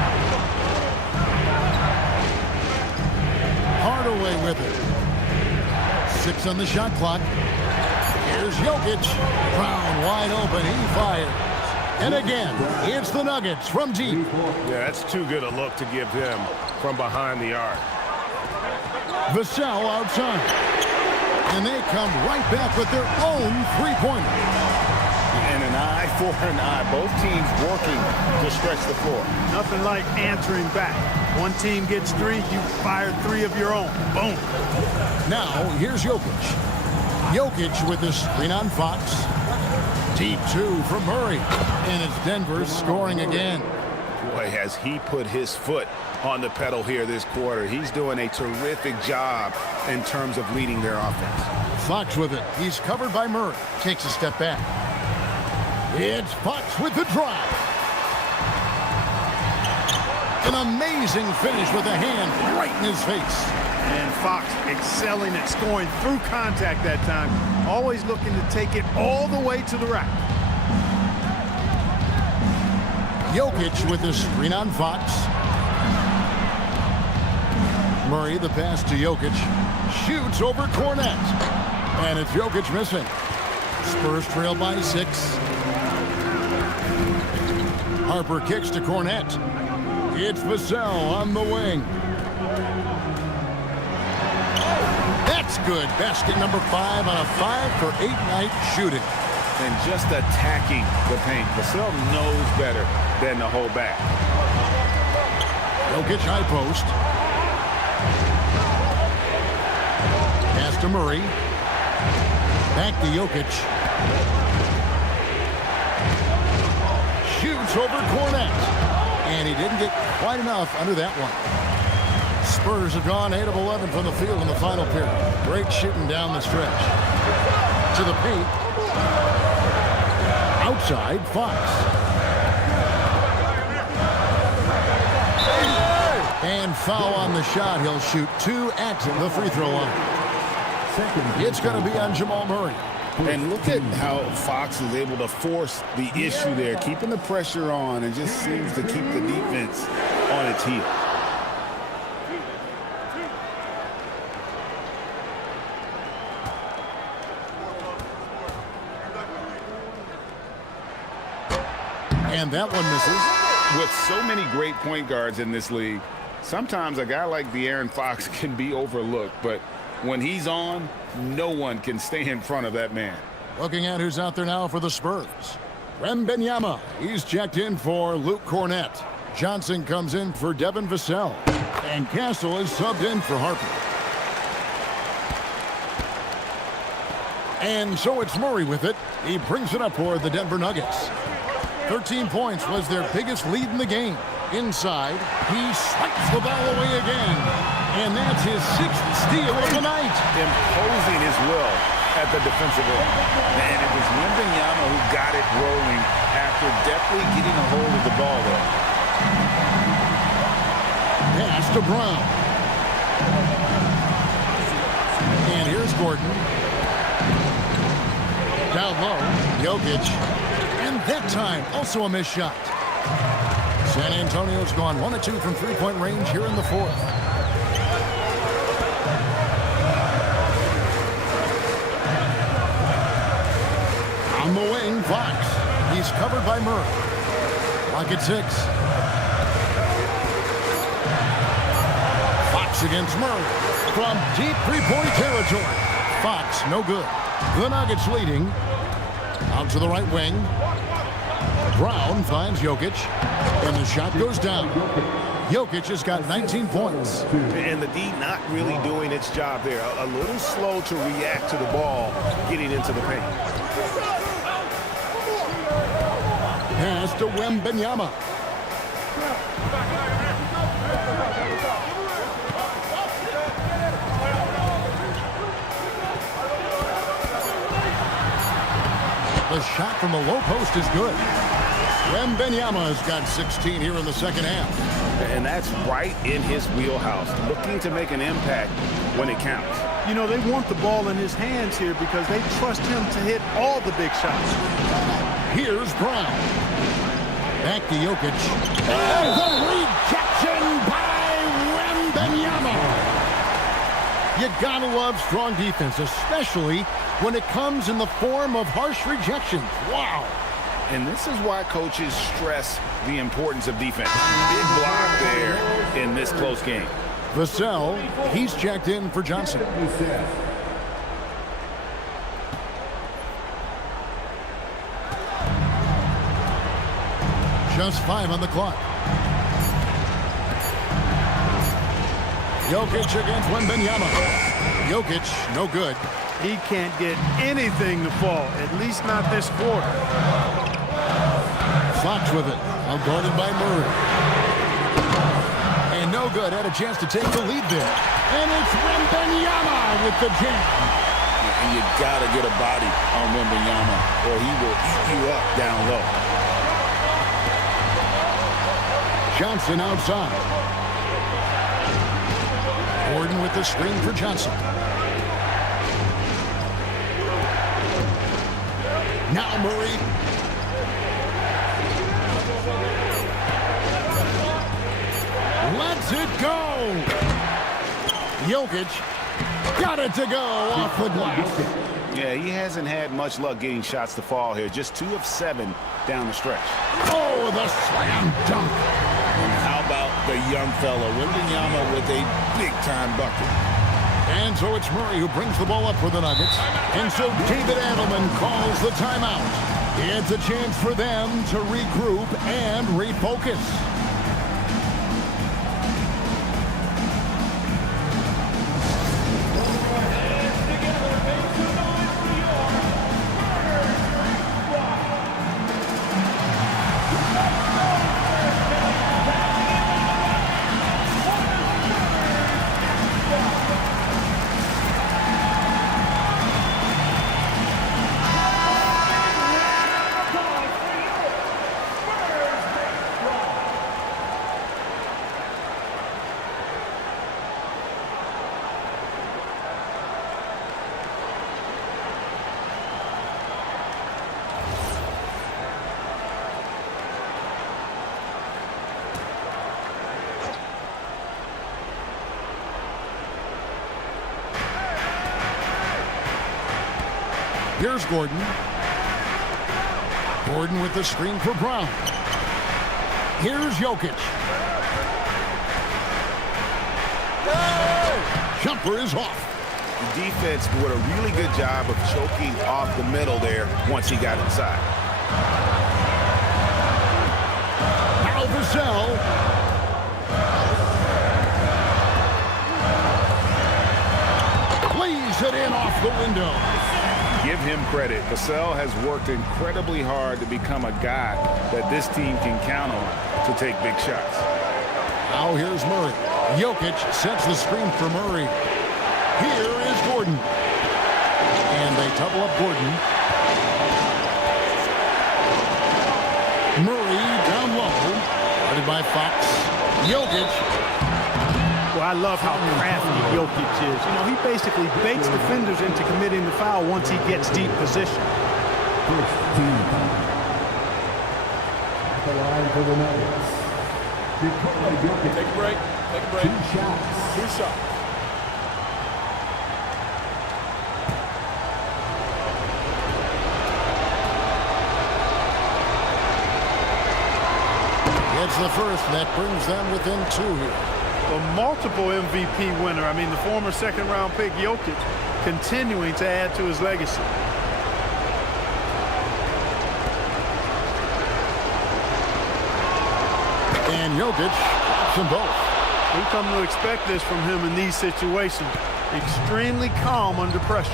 Hardaway with it. 6 on the shot clock. Here's Jokic. Brown wide open. He fires. And again, it's the Nuggets from deep. Yeah, that's too good a look to give them from behind the arc. Vassell outside. And they come right back with their own three-pointer. And an eye for an eye. Both teams working to stretch the floor. Nothing like answering back. One team gets 3, you fire 3 of your own. Boom. Now, here's Jokic. Jokic with the screen on Fox. Deep 2 from Murray. And it's Denver scoring again. Boy, has he put his foot on the pedal here this quarter. He's doing a terrific job in terms of leading their offense. Fox with it. He's covered by Murray. Takes a step back. It's Fox with the drive. An amazing finish with a hand right in his face. And Fox excelling at scoring through contact that time. Always looking to take it all the way to the rack. Jokic with the screen on Fox. Murray, the pass to Jokic. Shoots over Cornet. And it's Jokic missing. Spurs trail by 6. Harper kicks to Cornet. It's Vassell on the wing. That's good. Basket number 5 on a 5-for-8 night shooting. And just attacking the paint. Vassell knows better than to hold back. Jokic high post. Pass to Murray. Back to Jokic. Shoots over Cornet. And he didn't get quite enough under that one. Spurs have gone 8 of 11 from the field in the final period. Great shooting down the stretch. To the paint. Outside, Fox. And foul on the shot. He'll shoot 2 at the free throw line. It's going to be on Jamal Murray. And look at how Fox is able to force the issue there, keeping the pressure on, and just seems to keep the defense on its heel. And that one misses. With so many great point guards in this league, sometimes a guy like De'Aaron Fox can be overlooked, but when he's on, no one can stay in front of that man. Looking at who's out there now for the Spurs. Wembanyama, he's checked in for Luke Cornet. Johnson comes in for Devin Vassell. And Castle is subbed in for Harper. And so it's Murray with it. He brings it up for the Denver Nuggets. 13 points was their biggest lead in the game. Inside, he swipes the ball away again. And that's his 6th steal of the night. Imposing his will at the defensive end. And it was Wembanyama who got it rolling after definitely getting a hold of the ball there. Pass to Brown. And here's Gordon. Down low, Jokic. And that time, also a missed shot. San Antonio's gone 1 of 2 from three-point range here in the 4th. On the wing, Fox. He's covered by Murray. Clock at 6. Fox against Murray. From deep three-point territory. Fox, no good. The Nuggets leading. Out to the right wing. Brown finds Jokic. And the shot goes down. Jokic has got 19 points. And the D not really doing its job there. A little slow to react to the ball getting into the paint. Pass to Wembanyama. The shot from the low post is good. Wembanyama has got 16 here in the second half. And that's right in his wheelhouse, looking to make an impact when it counts. You know, they want the ball in his hands here because they trust him to hit all the big shots. Here's Brown. Back to Jokic. There's a rejection by Wembanyama. You gotta love strong defense, especially when it comes in the form of harsh rejections. Wow. And this is why coaches stress the importance of defense. Big block there in this close game. Vassell, he's checked in for Johnson. Just 5 on the clock. Jokic against Wembanyama. Jokic, no good. He can't get anything to fall, at least not this quarter. Fox with it, guarded by Murray. And no good, had a chance to take the lead there. And it's Wembanyama with the jam. And you gotta get a body on Wembanyama or he will eat you up down low. Johnson outside. Gordon with the screen for Johnson. Now Murray. it go? Jokic got it to go off the glass. Yeah, he hasn't had much luck getting shots to fall here. Just 2 of 7 down the stretch. Oh, the slam dunk. And how about the young fella, Wembanyama, with a big-time bucket. And so it's Murray who brings the ball up for the Nuggets. And so David Adelman calls the timeout. It's a chance for them to regroup and refocus. Here's Gordon. Gordon with the screen for Brown. Here's Jokic. Jumper is off. The defense did a really good job of choking off the middle there once he got inside. Now Vassell. Lays it in off the window. Give him credit. Vassell has worked incredibly hard to become a guy that this team can count on to take big shots. Now here's Murray. Jokic sets the screen for Murray. Here is Gordon. And they double up Gordon. Murray down low. Guarded by Fox. Jokic. Well, I love how crafty Jokic is. You know, he basically baits defenders into committing the foul once he gets deep position. First team foul. At the line for the Nuggets. Take a break. Take a break. 2 shots. 2 shots. It's the first that brings them within 2 here. A multiple MVP winner. I mean, the former second-round pick Jokic continuing to add to his legacy. And Jokic drops them both. We come to expect this from him in these situations. Extremely calm under pressure.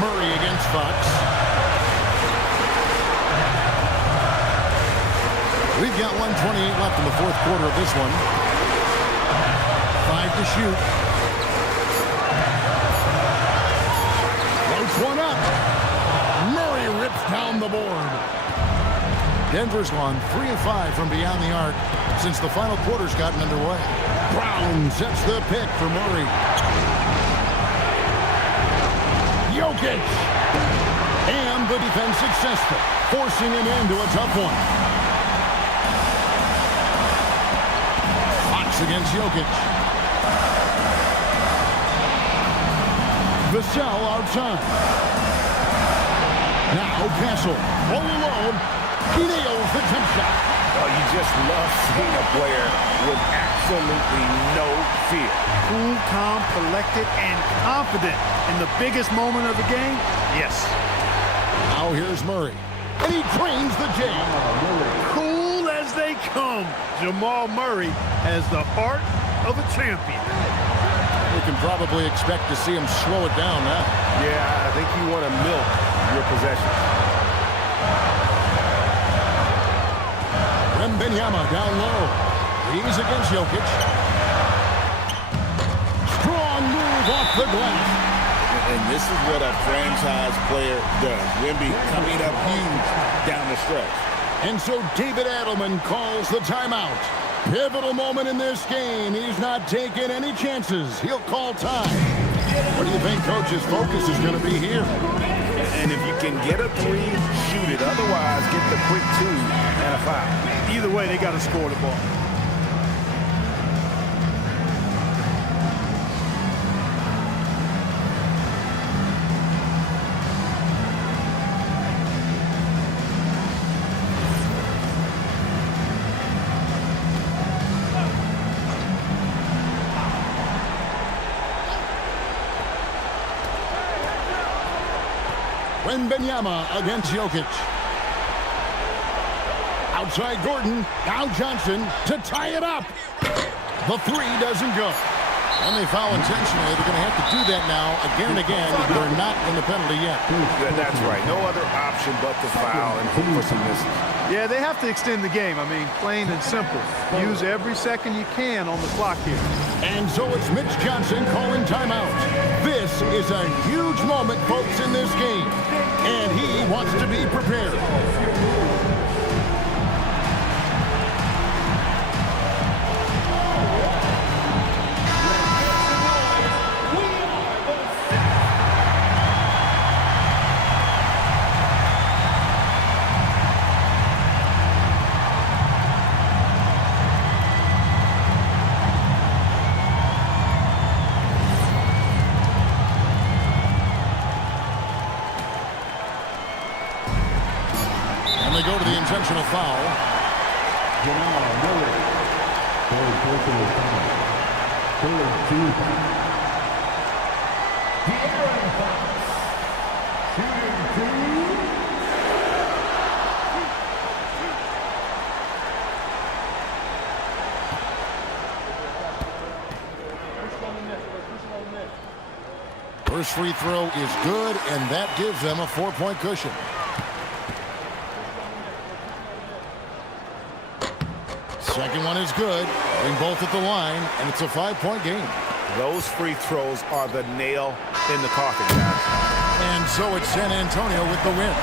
Murray against Fox. We've got 1:28 left in the 4th quarter of this one. 5 to shoot. Floats one up. Murray rips down the board. Denver's gone 3 of 5 from beyond the arc since the final quarter's gotten underway. Brown sets the pick for Murray. Jokic. And the defense successful, forcing him into a tough one. Against Jokic. Vassell outside. Now Castle all alone. He nails the jump shot. Oh, you just love seeing a player with absolutely no fear. Cool, calm, collected, and confident in the biggest moment of the game. Yes. Now here's Murray. And he drains the jam. Cool as they come. Jamal Murray has the heart of a champion. We can probably expect to see him slow it down now. Yeah, I think you want to milk your possessions. Wembanyama down low. He's against Jokic. Strong move off the glass. And this is what a franchise player does. Wemby coming up huge down the stretch. And so David Adelman calls the timeout. Pivotal moment in this game. He's not taking any chances. He'll call time. What do you think Coach's focus is going to be here? And if you can get a 3, shoot it. Otherwise, get the quick 2 and a foul. Either way, they got to score the ball. Wembanyama against Jokic. Outside Gordon, now Johnson to tie it up. The 3 doesn't go. And they foul intentionally. They're going to have to do that now again and again. They're not in the penalty yet. That's right. No other option but to foul and hope for some misses. Yeah, they have to extend the game. I mean, plain and simple. Use every second you can on the clock here. And so it's Mitch Johnson calling timeout. This is a huge moment, folks, in this game. And he wants to be prepared. They go to the intentional foul. Jamal Murray. Third personal foul. Third team foul. De'Aaron Fox. Shooting 2. First free throw is good, and that gives them a 4-point cushion. Second one is good. Bring both at the line, and it's a 5-point game. Those free throws are the nail in the coffin, guys. And so it's San Antonio with the win.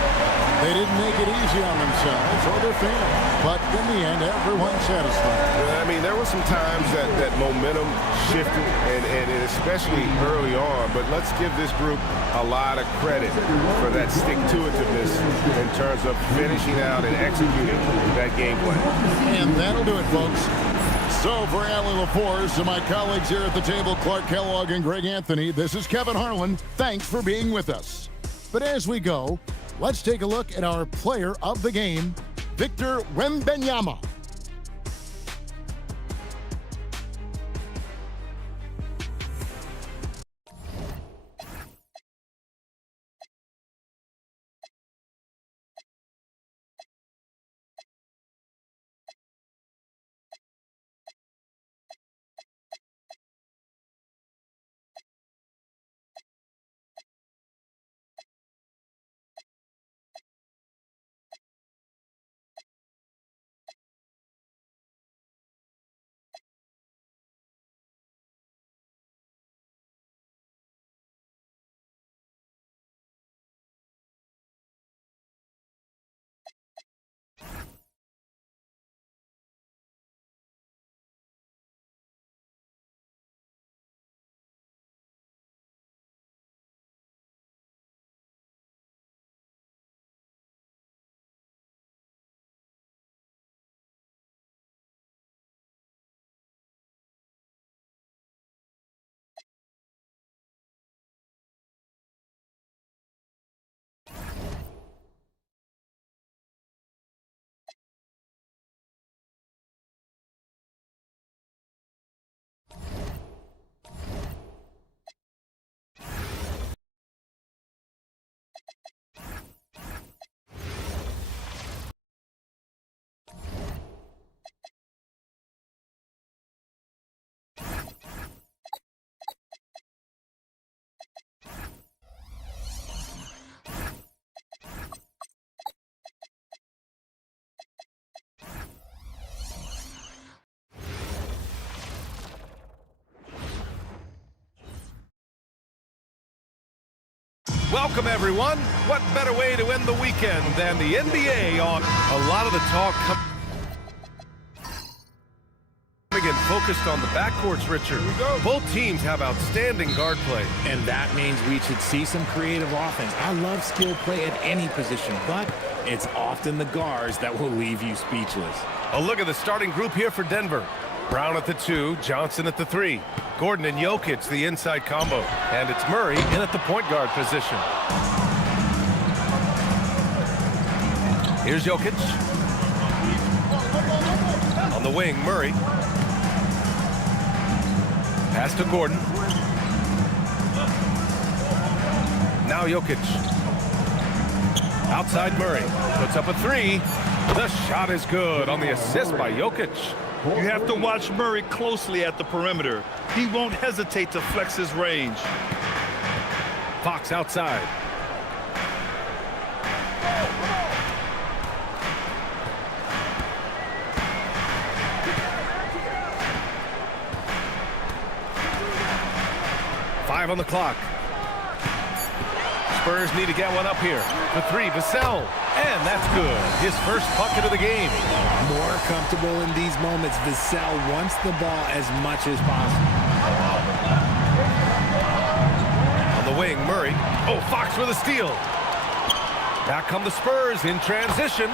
They didn't make it easy on themselves or their fans, but in the end, everyone's satisfied. I mean, there were some times that momentum shifted, and especially early on, but let's give this group a lot of credit for that stick-to-itiveness in terms of finishing out and executing that game plan. And that'll do it, folks. So for Allie LaForce and my colleagues here at the table, Clark Kellogg and Greg Anthony, this is Kevin Harlan. Thanks for being with us. But as we go, let's take a look at our player of the game, Victor Wembanyama. Welcome, everyone. What better way to end the weekend than the NBA on a lot of the talk coming Having it focused on the backcourts, Richard. Both teams have outstanding guard play. And that means we should see some creative offense. I love skill play at any position, but it's often the guards that will leave you speechless. A look at the starting group here for Denver. Brown at the 2, Johnson at the 3. Gordon and Jokic, the inside combo. And it's Murray in at the point guard position. Here's Jokic. On the wing, Murray. Pass to Gordon. Now Jokic. Outside Murray. Puts up a 3. The shot is good on the assist by Jokic. You have to watch Murray closely at the perimeter. He won't hesitate to flex his range. Fox outside. Five on the clock. Spurs need to get one up here. For 3, Vassell. And that's good. His first bucket of the game. More comfortable in these moments. Vassell wants the ball as much as possible. On the wing, Murray. Oh, Fox with a steal. Back come the Spurs in transition.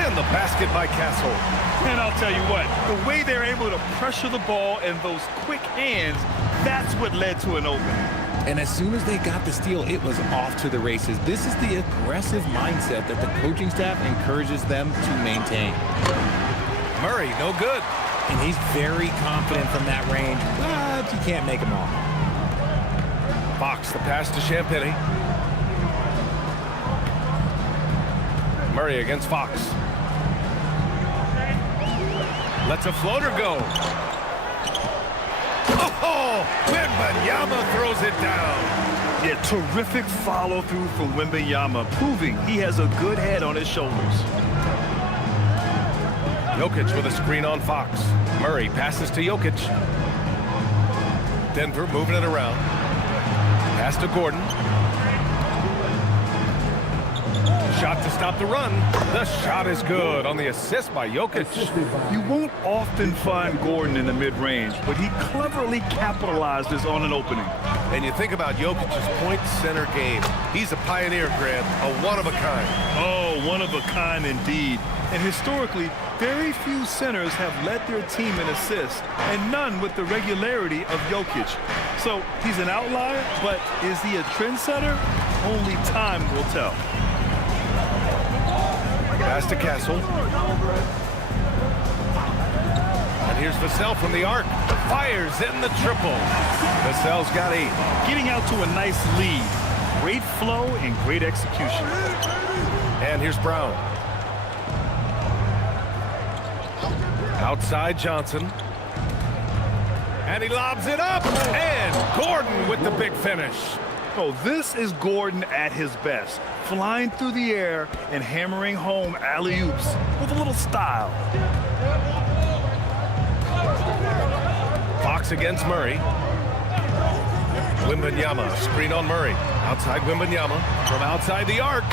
And the basket by Castle. And I'll tell you what, the way they're able to pressure the ball and those quick hands, that's what led to an opening. And as soon as they got the steal, it was off to the races. This is the aggressive mindset that the coaching staff encourages them to maintain. Murray, no good. And he's very confident from that range, but you can't make him all. Fox, the pass to Champagny. Murray against Fox. Lets a floater go. Oh, Wembanyama throws it down. Yeah, terrific follow-through from Wembanyama, proving he has a good head on his shoulders. Jokic with a screen on Fox. Murray passes to Jokic. Denver moving it around. Pass to Gordon. Shot to stop the run. The shot is good on the assist by Jokic. You won't often find Gordon in the mid-range, but he cleverly capitalized on an opening. And you think about Jokic's point center game. He's a pioneer, Grant, a one-of-a-kind. Oh, one-of-a-kind indeed. And historically, very few centers have led their team in assists, and none with the regularity of Jokic. So he's an outlier, but is he a trendsetter? Only time will tell. Pass to Castle. And here's Vassell from the arc. Fires in the triple. Vassell's got 8. Getting out to a nice lead. Great flow and great execution. And here's Brown. Outside Johnson. And he lobs it up. And Gordon with the big finish. Oh, this is Gordon at his best. Flying through the air and hammering home alley-oops with a little style. Fox against Murray. Wembanyama, screen on Murray. Outside Wembanyama, from outside the arc.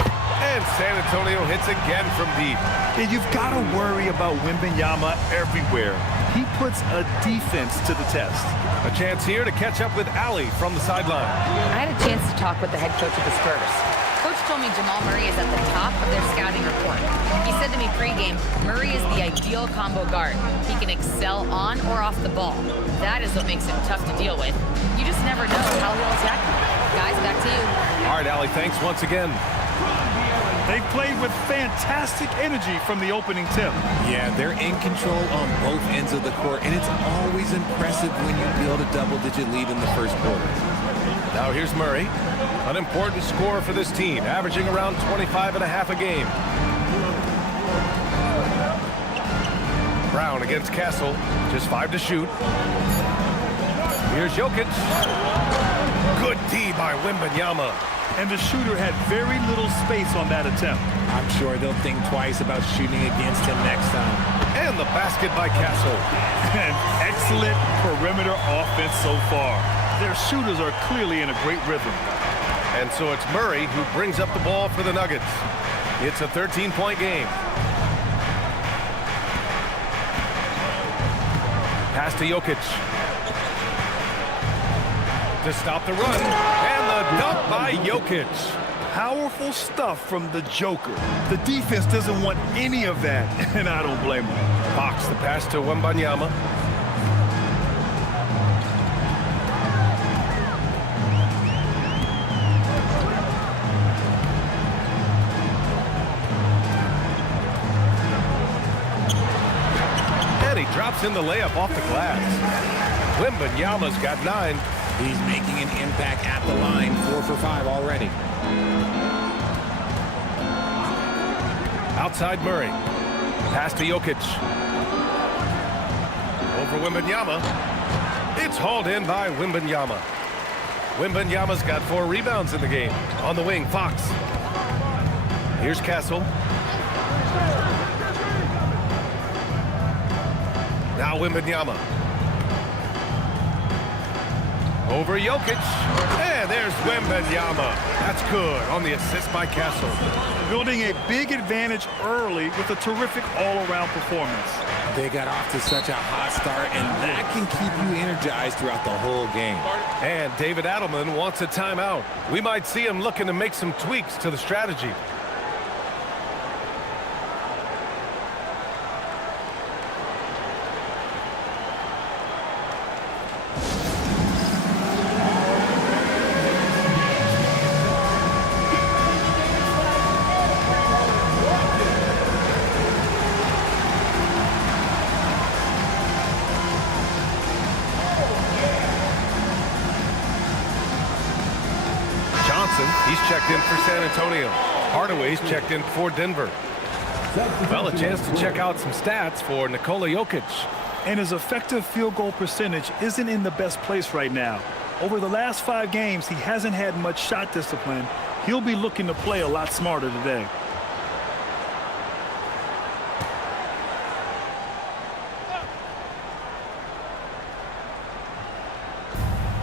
And San Antonio hits again from deep. And you've got to worry about Wembanyama everywhere. He puts a defense to the test. A chance here to catch up with Allie from the sideline. I had a chance to talk with the head coach of the Spurs. Coach told me Jamal Murray is at the top of their scouting report. He said to me pregame, Murray is the ideal combo guard. He can excel on or off the ball. That is what makes him tough to deal with. You just never know how he'll attack you. Guys, back to you. All right, Allie, thanks once again. They played with fantastic energy from the opening tip. Yeah, they're in control on both ends of the court, and it's always impressive when you build a double-digit lead in the first quarter. Now here's Murray, an important scorer for this team, averaging around 25.5 a game. Brown against Castle, just 5 to shoot. Here's Jokic. Good D by Wembanyama. And the shooter had very little space on that attempt. I'm sure they'll think twice about shooting against him next time. And the basket by Castle. An excellent perimeter offense so far. Their shooters are clearly in a great rhythm. And so it's Murray who brings up the ball for the Nuggets. It's a 13-point game. Pass to Jokic. To stop the run. And the dunk by Jokic. Powerful stuff from the Joker. The defense doesn't want any of that, and I don't blame them. Fox, the pass to Wembanyama. And he drops in the layup off the glass. Wembanyama's got 9. He's making an impact at the line, 4 for 5 already. Outside Murray. Pass to Jokic. Over Wembanyama. It's hauled in by Wembanyama. Wembanyama's got 4 rebounds in the game. On the wing, Fox. Here's Castle. Now Wembanyama. Over Jokic. And there's Wembanyama. That's good on the assist by Castle. Building a big advantage early with a terrific all-around performance. They got off to such a hot start, and that can keep you energized throughout the whole game. And David Adelman wants a timeout. We might see him looking to make some tweaks to the strategy. He's checked in for San Antonio. Hardaway's checked in for Denver. Well, a chance to check out some stats for Nikola Jokic. And his effective field goal percentage isn't in the best place right now. Over the last 5 games, he hasn't had much shot discipline. He'll be looking to play a lot smarter today.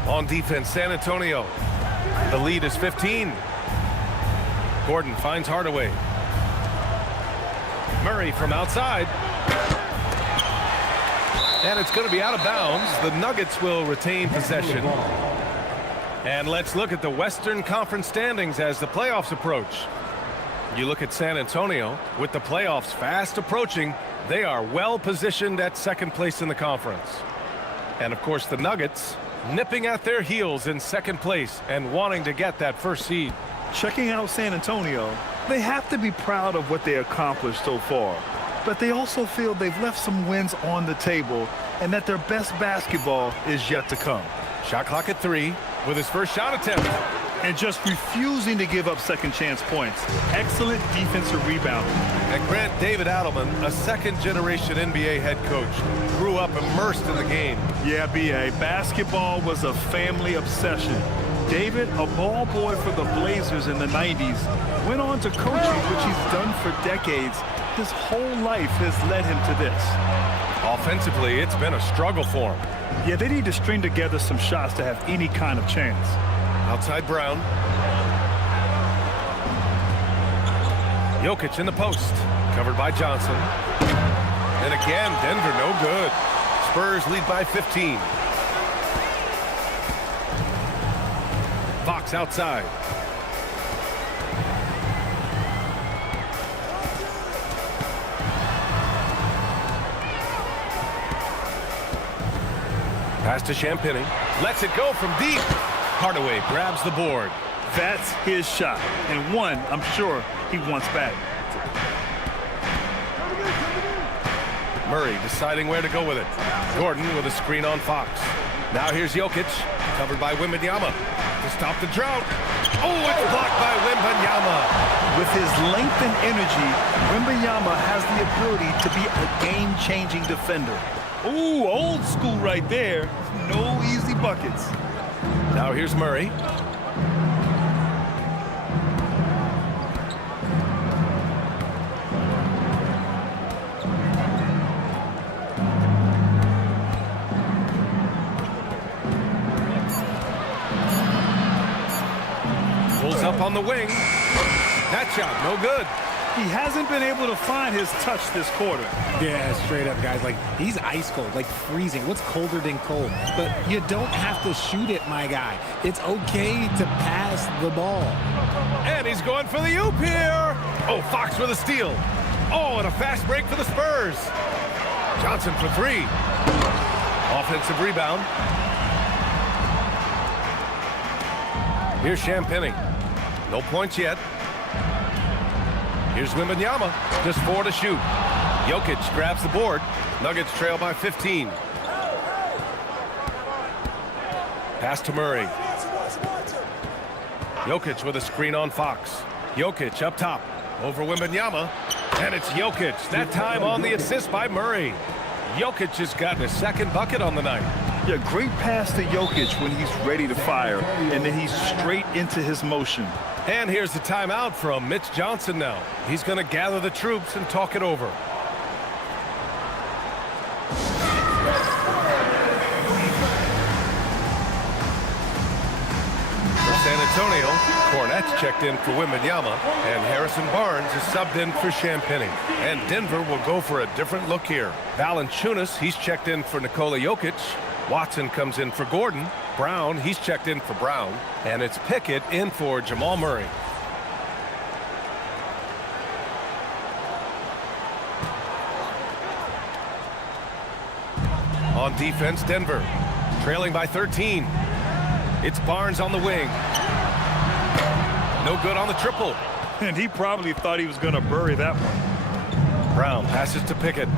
On defense, San Antonio. The lead is 15. Gordon finds Hardaway. Murray from outside. And it's going to be out of bounds. The Nuggets will retain possession. And let's look at the Western Conference standings as the playoffs approach. You look at San Antonio. With the playoffs fast approaching, they are well positioned at second place in the conference. And of course the Nuggets nipping at their heels in second place and wanting to get that first seed. Checking out San Antonio, they have to be proud of what they accomplished so far. But they also feel they've left some wins on the table and that their best basketball is yet to come. Shot clock at 3 with his first shot attempt. And just refusing to give up second chance points. Excellent defensive rebounding. And Grant, David Adelman, a second-generation NBA head coach, grew up immersed in the game. Yeah, B.A., basketball was a family obsession. David, a ball boy for the Blazers in the 90s, went on to coaching, which he's done for decades. His whole life has led him to this. Offensively, it's been a struggle for him. Yeah, they need to string together some shots to have any kind of chance. Outside Brown. Jokic in the post. Covered by Johnson. And again, Denver no good. Spurs lead by 15. Fox outside. Pass to Champagny. Lets it go from deep. Hardaway grabs the board. That's his shot, and one I'm sure he wants back. Murray deciding where to go with it. Gordon with a screen on Fox. Now here's Jokic, covered by Wembanyama to stop the drought. Oh, it's blocked by Wembanyama. With his length and energy, Wembanyama has the ability to be a game-changing defender. Ooh, old school right there. No easy buckets. Now here's Murray. Pulls up on the wing. That shot, no good. he hasn't been able to find his touch this quarter. Yeah, straight up, guys. Like, he's ice cold, like freezing. What's colder than cold? But you don't have to shoot it, my guy. It's okay to pass the ball. And he's going for the oop here. Oh, Fox with a steal. Oh, and a fast break for the Spurs. Johnson for three. Offensive rebound. Here's Champagny. No points yet. Here's Wembanyama. Just 4 to shoot. Jokic grabs the board. Nuggets trail by 15. Pass to Murray. Jokic with a screen on Fox. Jokic up top. Over Wembanyama. And it's Jokic. That time on the assist by Murray. Jokic has gotten his second bucket on the night. Yeah, great pass to Jokic when he's ready to fire, and then he's straight into his motion. And here's the timeout from Mitch Johnson now. He's going to gather the troops and talk it over. For San Antonio, Cornette's checked in for Wembanyama, and Harrison Barnes is subbed in for Champagny. And Denver will go for a different look here. Valanciunas, he's checked in for Nikola Jokic. Watson comes in for Gordon. Brown, he's checked in for Brown. And it's Pickett in for Jamal Murray. On defense, Denver, trailing by 13. It's Barnes on the wing. No good on the triple. And he probably thought he was going to bury that one. Brown passes to Pickett.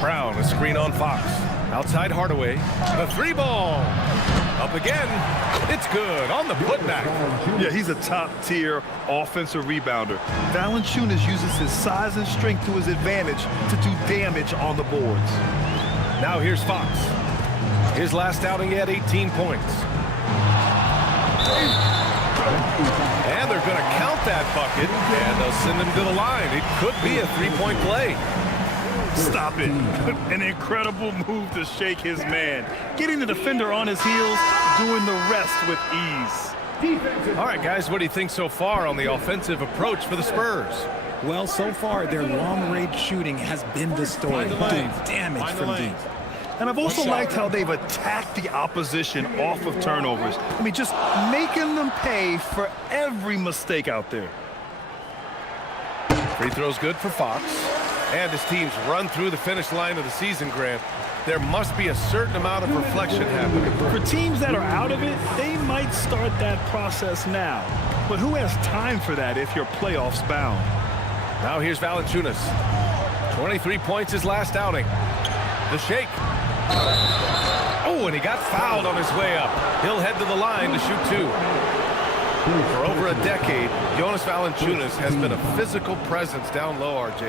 Brown, a screen on Fox. Outside Hardaway. The three ball. Up again. It's good on the putback. Yeah, he's a top-tier offensive rebounder. Valanciunas uses his size and strength to his advantage to do damage on the boards. Now here's Fox. His last outing, he had 18 points. And they're going to count that bucket, and they'll send him to the line. It could be a three-point play. Stop it. An incredible move to shake his man. Getting the defender on his heels, doing the rest with ease. All right, guys, what do you think so far on the offensive approach for the Spurs? Well, so far, their long-range shooting has been the story, doing damage from deep. And I've also liked how they've attacked the opposition off of turnovers. I mean, just making them pay for every mistake out there. Free throw's good for Fox. And his teams run through the finish line of the season, Grant. There must be a certain amount of reflection happening. For teams that are out of it, they might start that process now. But who has time for that if you're playoffs bound? Now here's Valanciunas. 23 points his last outing. The shake. Oh, and he got fouled on his way up. He'll head to the line to shoot two. For over a decade, Jonas Valanciunas has been a physical presence down low, RJ.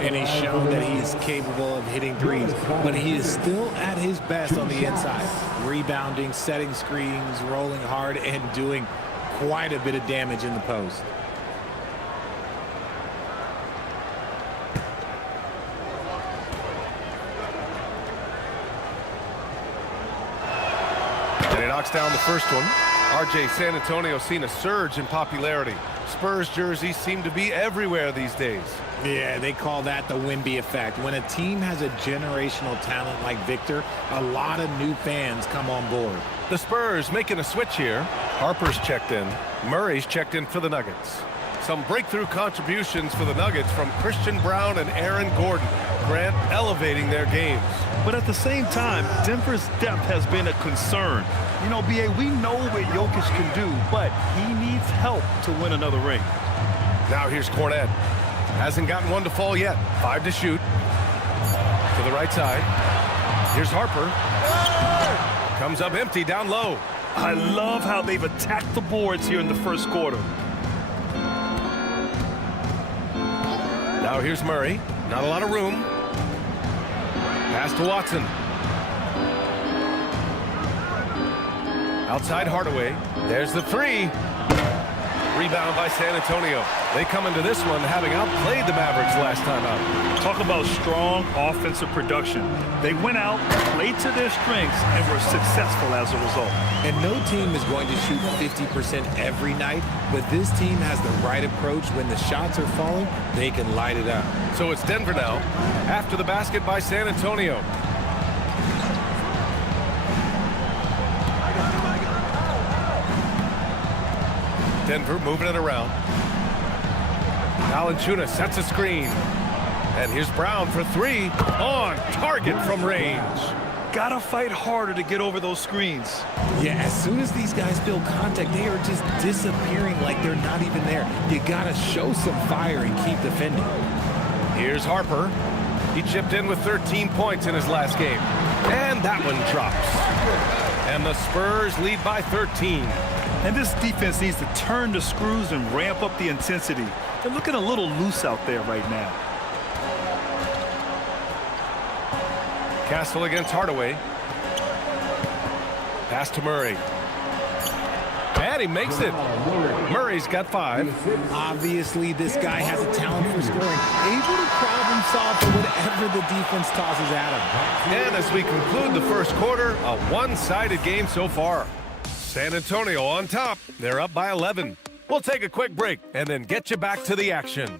And he's shown that he is capable of hitting threes, but he is still at his best on the inside. Rebounding, setting screens, rolling hard, and doing quite a bit of damage in the post. And he knocks down the first one. RJ, San Antonio seen a surge in popularity. Spurs jerseys seem to be everywhere these days. Yeah, they call that the Wemby effect. When a team has a generational talent like Victor, a lot of new fans come on board. The Spurs making a switch here. Harper's checked in. Murray's checked in for the Nuggets. Some breakthrough contributions for the Nuggets from Christian Brown and Aaron Gordon. Grant elevating their games. But at the same time, Denver's depth has been a concern. You know, B.A., we know what Jokic can do, but he needs help to win another ring. Now here's Cornette. Hasn't gotten one to fall yet. 5 to shoot. To the right side. Here's Harper. Comes up empty down low. I love how they've attacked the boards here in the first quarter. Now here's Murray. Not a lot of room. Pass to Watson. Outside Hardaway. There's the three. rebound by San Antonio. They come into this one having outplayed the Mavericks last time out. Talk about strong offensive production. They went out, played to their strengths, and were successful as a result. And no team is going to shoot 50% every night, but this team has the right approach. When the shots are falling, they can light it up. So it's Denver now, after the basket by San Antonio. Denver moving it around. Valanciunas sets a screen. And here's Brown for three. On target from range. Gotta fight harder to get over those screens. Yeah, as soon as these guys feel contact, they are just disappearing like they're not even there. You gotta show some fire and keep defending. Here's Harper. He chipped in with 13 points in his last game. And that one drops. And the Spurs lead by 13. And this defense needs to turn the screws and ramp up the intensity. They're looking a little loose out there right now. Castle against Hardaway. Pass to Murray. And he makes it. Murray's got 5. Obviously, this guy has a talent for scoring. Able to problem solve for whatever the defense tosses at him. And as we conclude the first quarter, a one-sided game so far. San Antonio on top. They're up by 11. We'll take a quick break and then get you back to the action.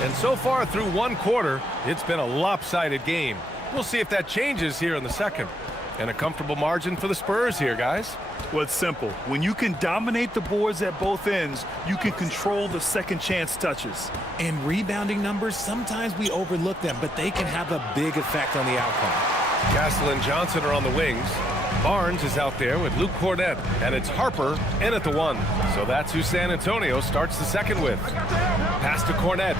And so far through one quarter, it's been a lopsided game. We'll see if that changes here in the second. And a comfortable margin for the Spurs here, guys. Well, it's simple. When you can dominate the boards at both ends, you can control the second chance touches. And rebounding numbers, sometimes we overlook them, but they can have a big effect on the outcome. Castle and Johnson are on the wings. Barnes is out there with Luke Cornett, and it's Harper in at the 1. So that's who San Antonio starts the second with. Pass to Cornett.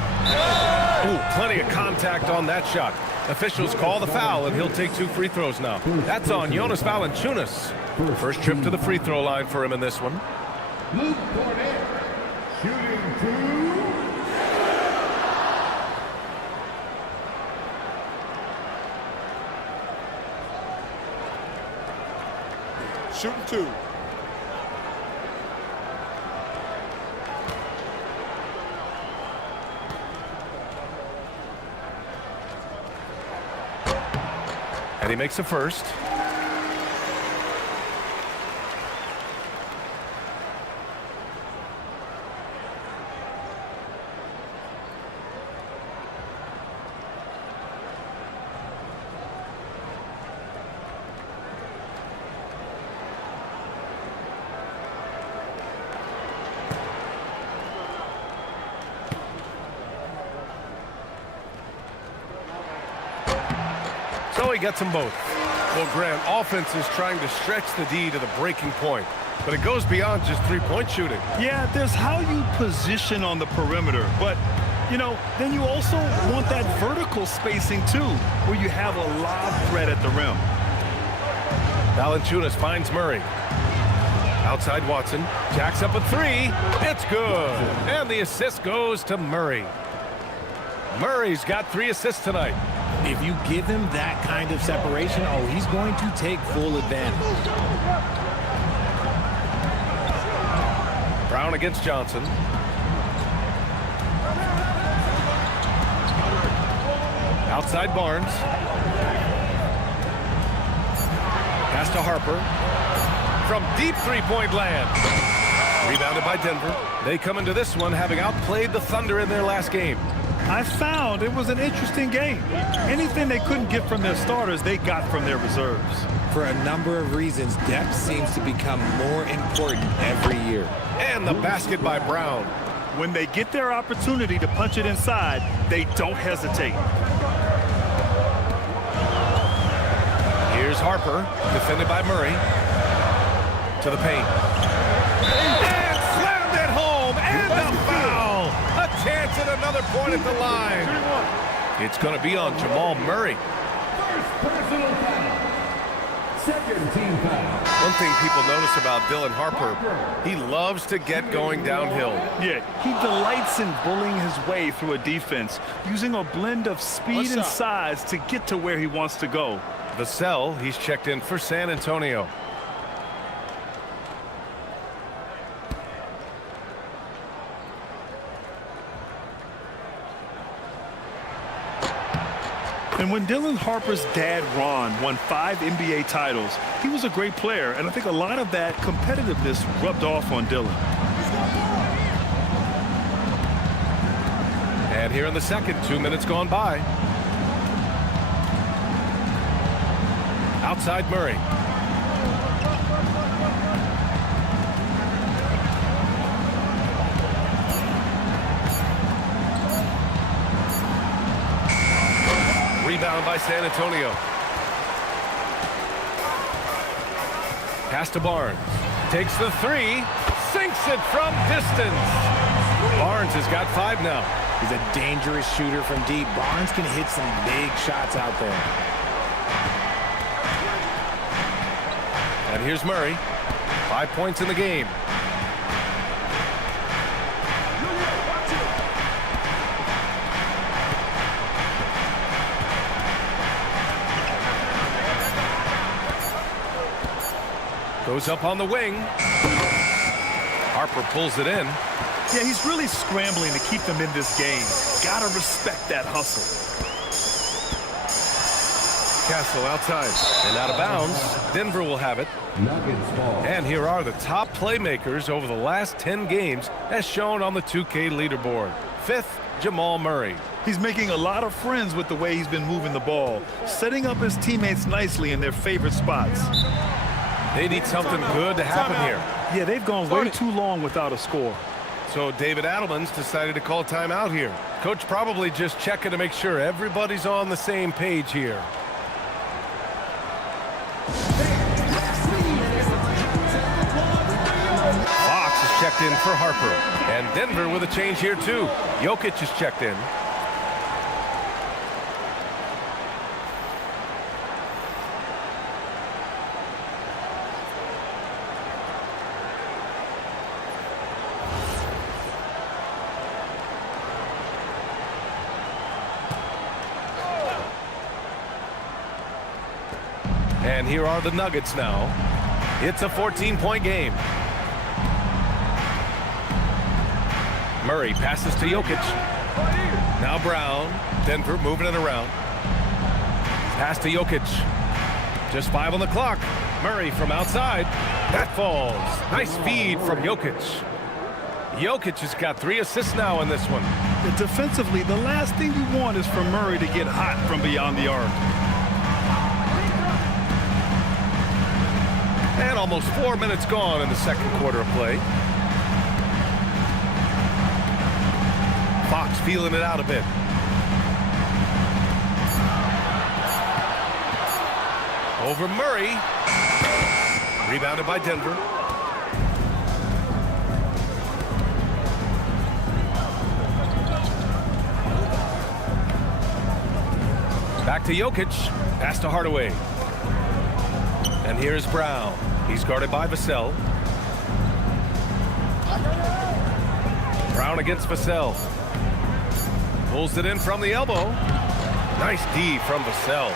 Ooh, plenty of contact on that shot. Officials call the foul, and he'll take 2 free throws now. That's on Jonas Valanciunas. First trip to the free throw line for him in this one. Luke Cornett, shooting 2. Shooting 2. And he makes a first. So he gets them both. Well, Grant, offense is trying to stretch the D to the breaking point, but it goes beyond just three-point shooting. Yeah, there's how you position on the perimeter, but, you know, then you also want that vertical spacing, too, where you have a lob threat at the rim. Valanciunas finds Murray. Outside Watson. Jacks up a 3. It's good. And the assist goes to Murray. Murray's got 3 assists tonight. If you give him that kind of separation, oh, he's going to take full advantage. Brown against Johnson. Outside Barnes. Pass to Harper. From deep three-point land. Rebounded by Denver. They come into this one having outplayed the Thunder in their last game. I found it was an interesting game. Anything they couldn't get from their starters, they got from their reserves. For a number of reasons, depth seems to become more important every year. And the basket by Brown. When they get their opportunity to punch it inside, they don't hesitate. Here's Harper, defended by Murray. To the paint. And slammed it home, and the foul! A chance at another point at the line. It's going to be on Jamal Murray. Second team foul. One thing people notice about Dylan Harper, he loves to get going downhill. Yeah, he delights in bullying his way through a defense, using a blend of speed and size to get to where he wants to go. Vassell, he's checked in for San Antonio. And when Dylan Harper's dad, Ron, won 5 NBA titles, he was a great player, and I think a lot of that competitiveness rubbed off on Dylan. And here in the second, 2 minutes gone by. Outside Murray. Rebound by San Antonio. Pass to Barnes. Takes the 3. Sinks it from distance. Barnes has got 5 now. He's a dangerous shooter from deep. Barnes can hit some big shots out there. And here's Murray. 5 points in the game. Goes up on the wing. Harper pulls it in. Yeah, he's really scrambling to keep them in this game. Gotta respect that hustle. Castle outside and out of bounds. Denver will have it. Nuggets ball. And here are the top playmakers over the last 10 games as shown on the 2K leaderboard. 5th, Jamal Murray. He's making a lot of friends with the way he's been moving the ball, setting up his teammates nicely in their favorite spots. They need something good to happen here. Yeah, they've gone way too long without a score. So David Adelman's decided to call timeout here. Coach probably just checking to make sure everybody's on the same page here. Fox is checked in for Harper. And Denver with a change here too. Jokic is checked in. And here are the Nuggets now. It's a 14-point game. Murray passes to Jokic. Now Brown. Denver moving it around. Pass to Jokic. Just 5 on the clock. Murray from outside. That falls. Nice feed from Jokic. Jokic has got 3 assists now in this one. Defensively, the last thing you want is for Murray to get hot from beyond the arc. And almost 4 minutes gone in the second quarter of play. Fox feeling it out a bit. Over Murray. Rebounded by Denver. Back to Jokic. Pass to Hardaway. And here's Brown. He's guarded by Vassell. Brown against Vassell. Pulls it in from the elbow. Nice D from Vassell.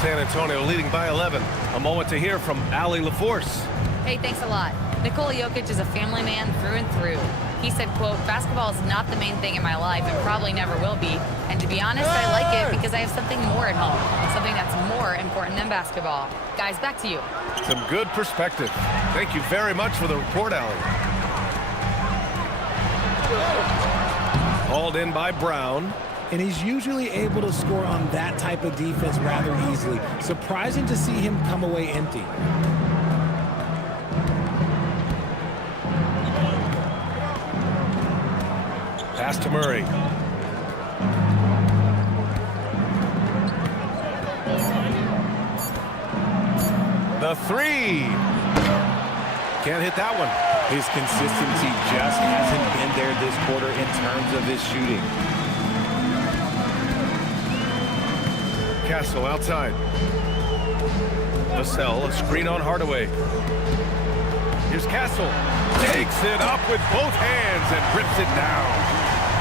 San Antonio leading by 11. A moment to hear from Allie LaForce. Hey, thanks a lot. Nikola Jokic is a family man through and through. He said, quote, basketball is not the main thing in my life and probably never will be. And to be honest, I like it because I have something more at home, something that's more important than basketball. Guys, back to you. Some good perspective. Thank you very much for the report, Allie. Hauled in by Brown. And he's usually able to score on that type of defense rather easily. Surprising to see him come away empty. Pass to Murray. The 3. Can't hit that one. His consistency just hasn't been there this quarter in terms of his shooting. Castle outside. Vassell, a screen on Hardaway. Here's Castle. Takes it up with both hands and rips it down.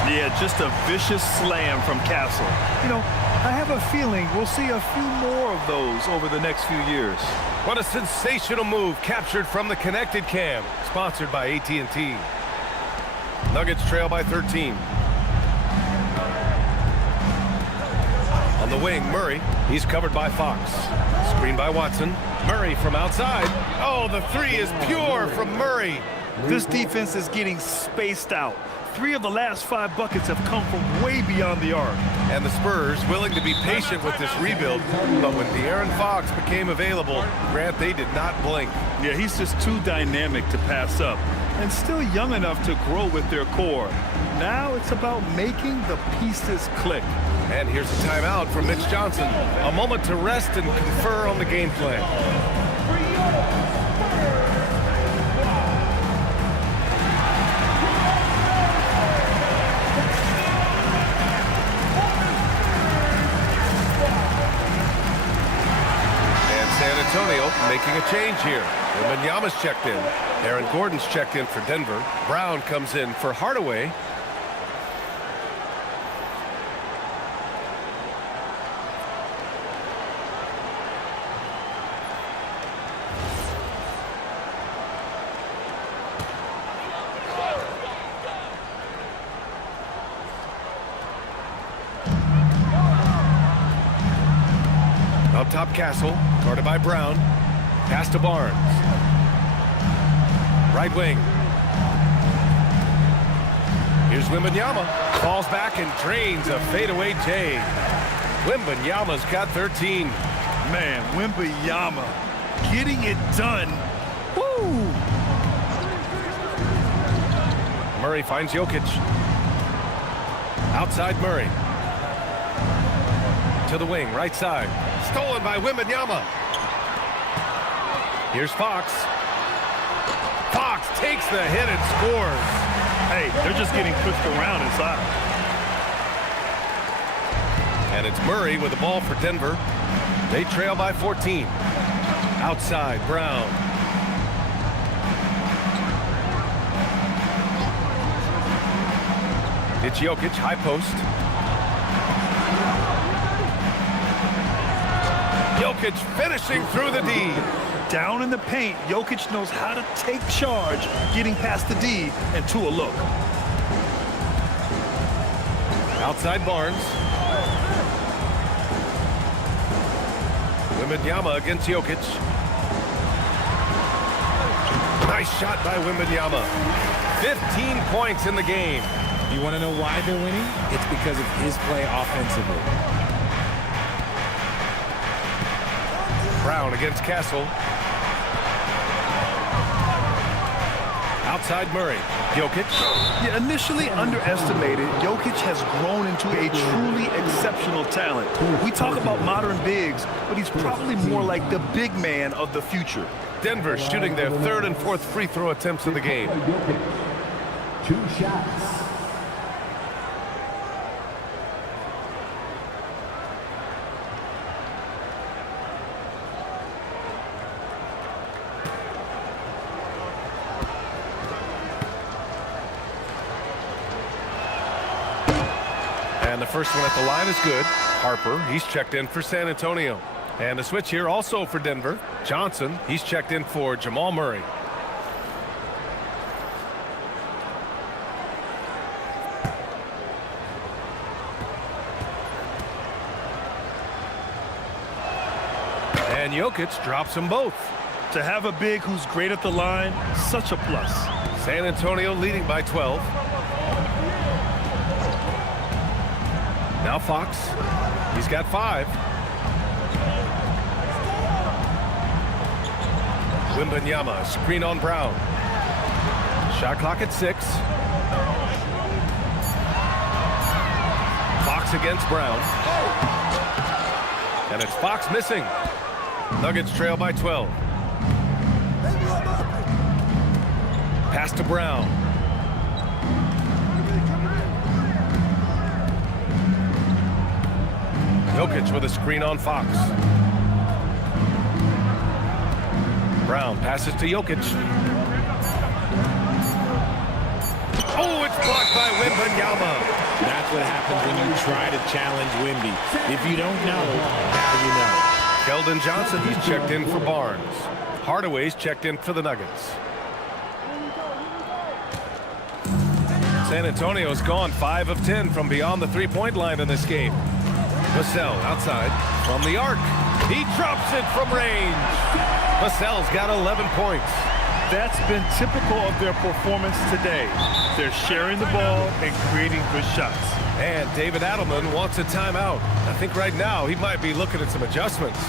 Yeah, just a vicious slam from Castle. You know, I have a feeling we'll see a few more of those over the next few years. What a sensational move captured from the connected cam, sponsored by AT&T. Nuggets trail by 13. On the wing, Murray. He's covered by Fox. Screen by Watson. Murray from outside. Oh, the three is pure from Murray. This defense is getting spaced out. 3 of the last 5 buckets have come from way beyond the arc. And the Spurs willing to be patient with this rebuild, but when De'Aaron Fox became available, Grant, they did not blink. Yeah, he's just too dynamic to pass up and still young enough to grow with their core. Now it's about making the pieces click. And here's a timeout from Mitch Johnson. A moment to rest and confer on the game plan. San Antonio making a change here. Wembanyama's checked in. Aaron Gordon's checked in for Denver. Brown comes in for Hardaway. Up top, Castle, guarded by Brown. Pass to Barnes. Right wing. Here's Wembanyama. Falls back and drains a fadeaway J. Wembanyama's got 13. Man, Wembanyama getting it done. Woo! Murray finds Jokic. Outside Murray. To the wing, right side. Stolen by Wembanyama. Here's Fox. Fox takes the hit and scores. Hey, they're just getting pushed around inside. And it's Murray with the ball for Denver. They trail by 14. Outside, Brown. It's Jokic, high post. Jokic finishing through the D. Down in the paint, Jokic knows how to take charge, getting past the D and to a look. Outside Barnes. Wembanyama against Jokic. Nice shot by Wembanyama. 15 points in the game. You want to know why they're winning? It's because of his play offensively. Brown against Castle. Outside Murray. Jokic. Yeah, initially underestimated, Jokic has grown into a truly exceptional talent. We talk about modern bigs, but he's probably more like the big man of the future. Denver shooting their 3rd and 4th free throw attempts of the game. 2 shots. And the first one at the line is good. Harper, he's checked in for San Antonio. And the switch here also for Denver. Johnson, he's checked in for Jamal Murray. And Jokic drops them both. To have a big who's great at the line, such a plus. San Antonio leading by 12. Now Fox. He's got 5. Wembanyama, screen on Brown. Shot clock at 6. Fox against Brown. And it's Fox missing. Nuggets trail by 12. Pass to Brown. Jokic with a screen on Fox. Brown passes to Jokic. Oh, it's blocked by Wembanyama. That's what happens when you try to challenge Wemby. If you don't know, now you know. Keldon Johnson, he's checked in for Barnes. Hardaway's checked in for the Nuggets. San Antonio's gone 5 of 10 from beyond the three-point line in this game. Vassell outside from the arc. He drops it from range. Vassell's got 11 points. That's been typical of their performance today. They're sharing the ball and creating good shots. And David Adelman wants a timeout. I think right now he might be looking at some adjustments.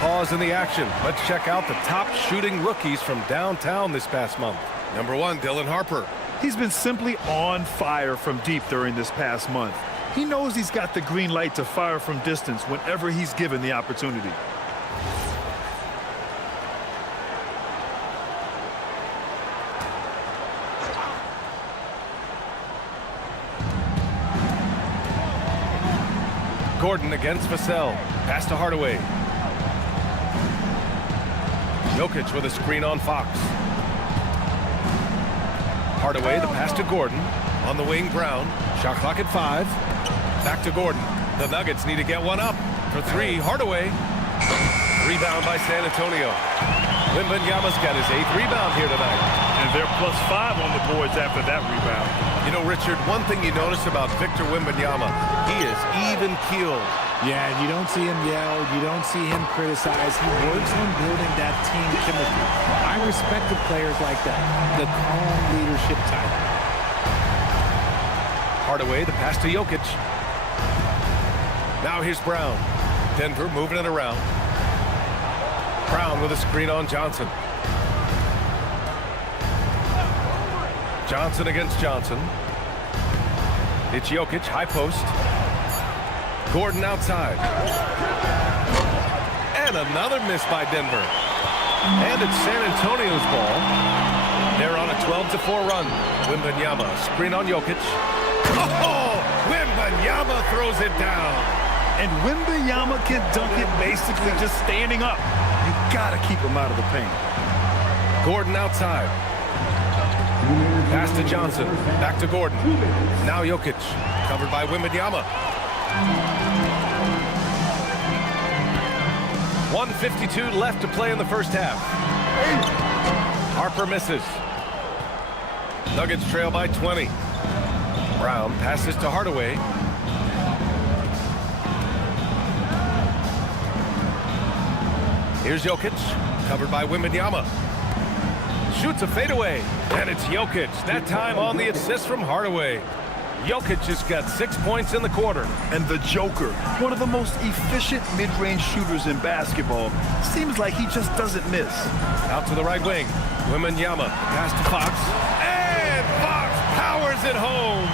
Pause in the action. Let's check out the top shooting rookies from downtown this past month. Number 1, Dylan Harper. He's been simply on fire from deep during this past month. He knows he's got the green light to fire from distance whenever he's given the opportunity. Gordon against Vassell. Pass to Hardaway. Jokic with a screen on Fox. Hardaway, the pass to Gordon. On the wing, Brown. Shot clock at 5. Back to Gordon. The Nuggets need to get one up. For 3, Hardaway. Rebound by San Antonio. Wembanyama's got his 8th rebound here tonight. And they're +5 on the boards after that rebound. You know, Richard, one thing you notice about Victor Wembanyama, he is even-keeled. Yeah, you don't see him yell. You don't see him criticize. He works on building that team chemistry. I respect the players like that, the calm leadership type. Hardaway, the pass to Jokic. Now here's Brown. Denver moving it around. Brown with a screen on Johnson. Johnson against Johnson. It's Jokic, high post. Gordon outside. And another miss by Denver. And it's San Antonio's ball. They're on a 12-4 run. Wembanyama, screen on Jokic. Oh, Wembanyama throws it down. And Wembanyama can dunk it basically just standing up. You gotta keep him out of the paint. Gordon outside. Pass to Johnson. Back to Gordon. Now Jokic. Covered by Wembanyama. 1:52 left to play in the first half. Harper misses. Nuggets trail by 20. Brown passes to Hardaway. Here's Jokic, covered by Wembanyama. Shoots a fadeaway, and it's Jokic. That time on the assist from Hardaway. Jokic has got 6 points in the quarter. And the Joker, one of the most efficient mid-range shooters in basketball, seems like he just doesn't miss. Out to the right wing. Wembanyama, pass to Fox. And Fox powers it home.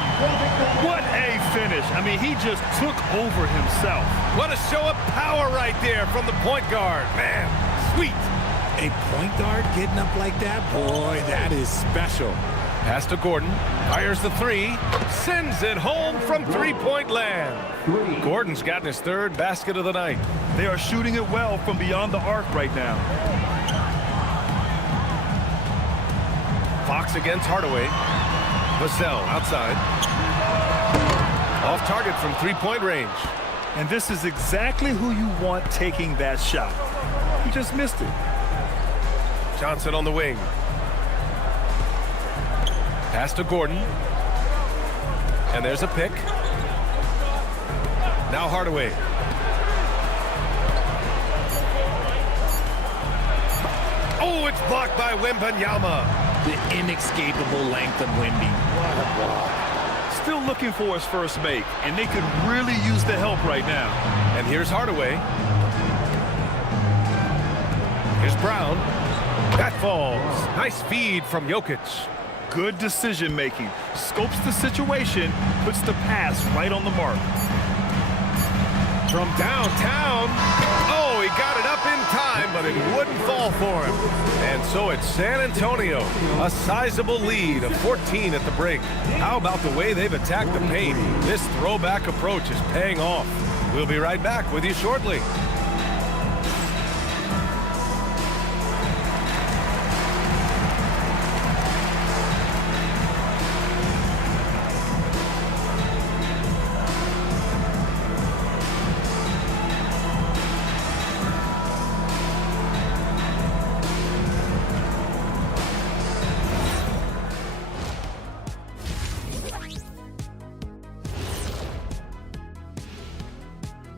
What a finish. I mean, he just took over himself. What a show of power right there from the point guard. Man, sweet. A point guard getting up like that? Boy, that is special. Pass to Gordon. Fires the 3. Sends it home from three-point land. Gordon's gotten his 3rd basket of the night. They are shooting it well from beyond the arc right now. Fox against Hardaway. Vassell outside. Off target from three-point range. And this is exactly who you want taking that shot. He just missed it. Johnson on the wing. Pass to Gordon. And there's a pick. Now Hardaway. Oh, it's blocked by Wembanyama. The inescapable length of Wemby. What a block. Still looking for his first make, and they could really use the help right now. And here's Hardaway. Here's Brown. That falls. Nice feed from Jokic. Good decision-making. Scopes the situation, puts the pass right on the mark. From downtown. Oh, he got it up in time, but it wouldn't fall for him. And so it's San Antonio, a sizable lead of 14 at the break. How about the way they've attacked the paint? This throwback approach is paying off. We'll be right back with you shortly.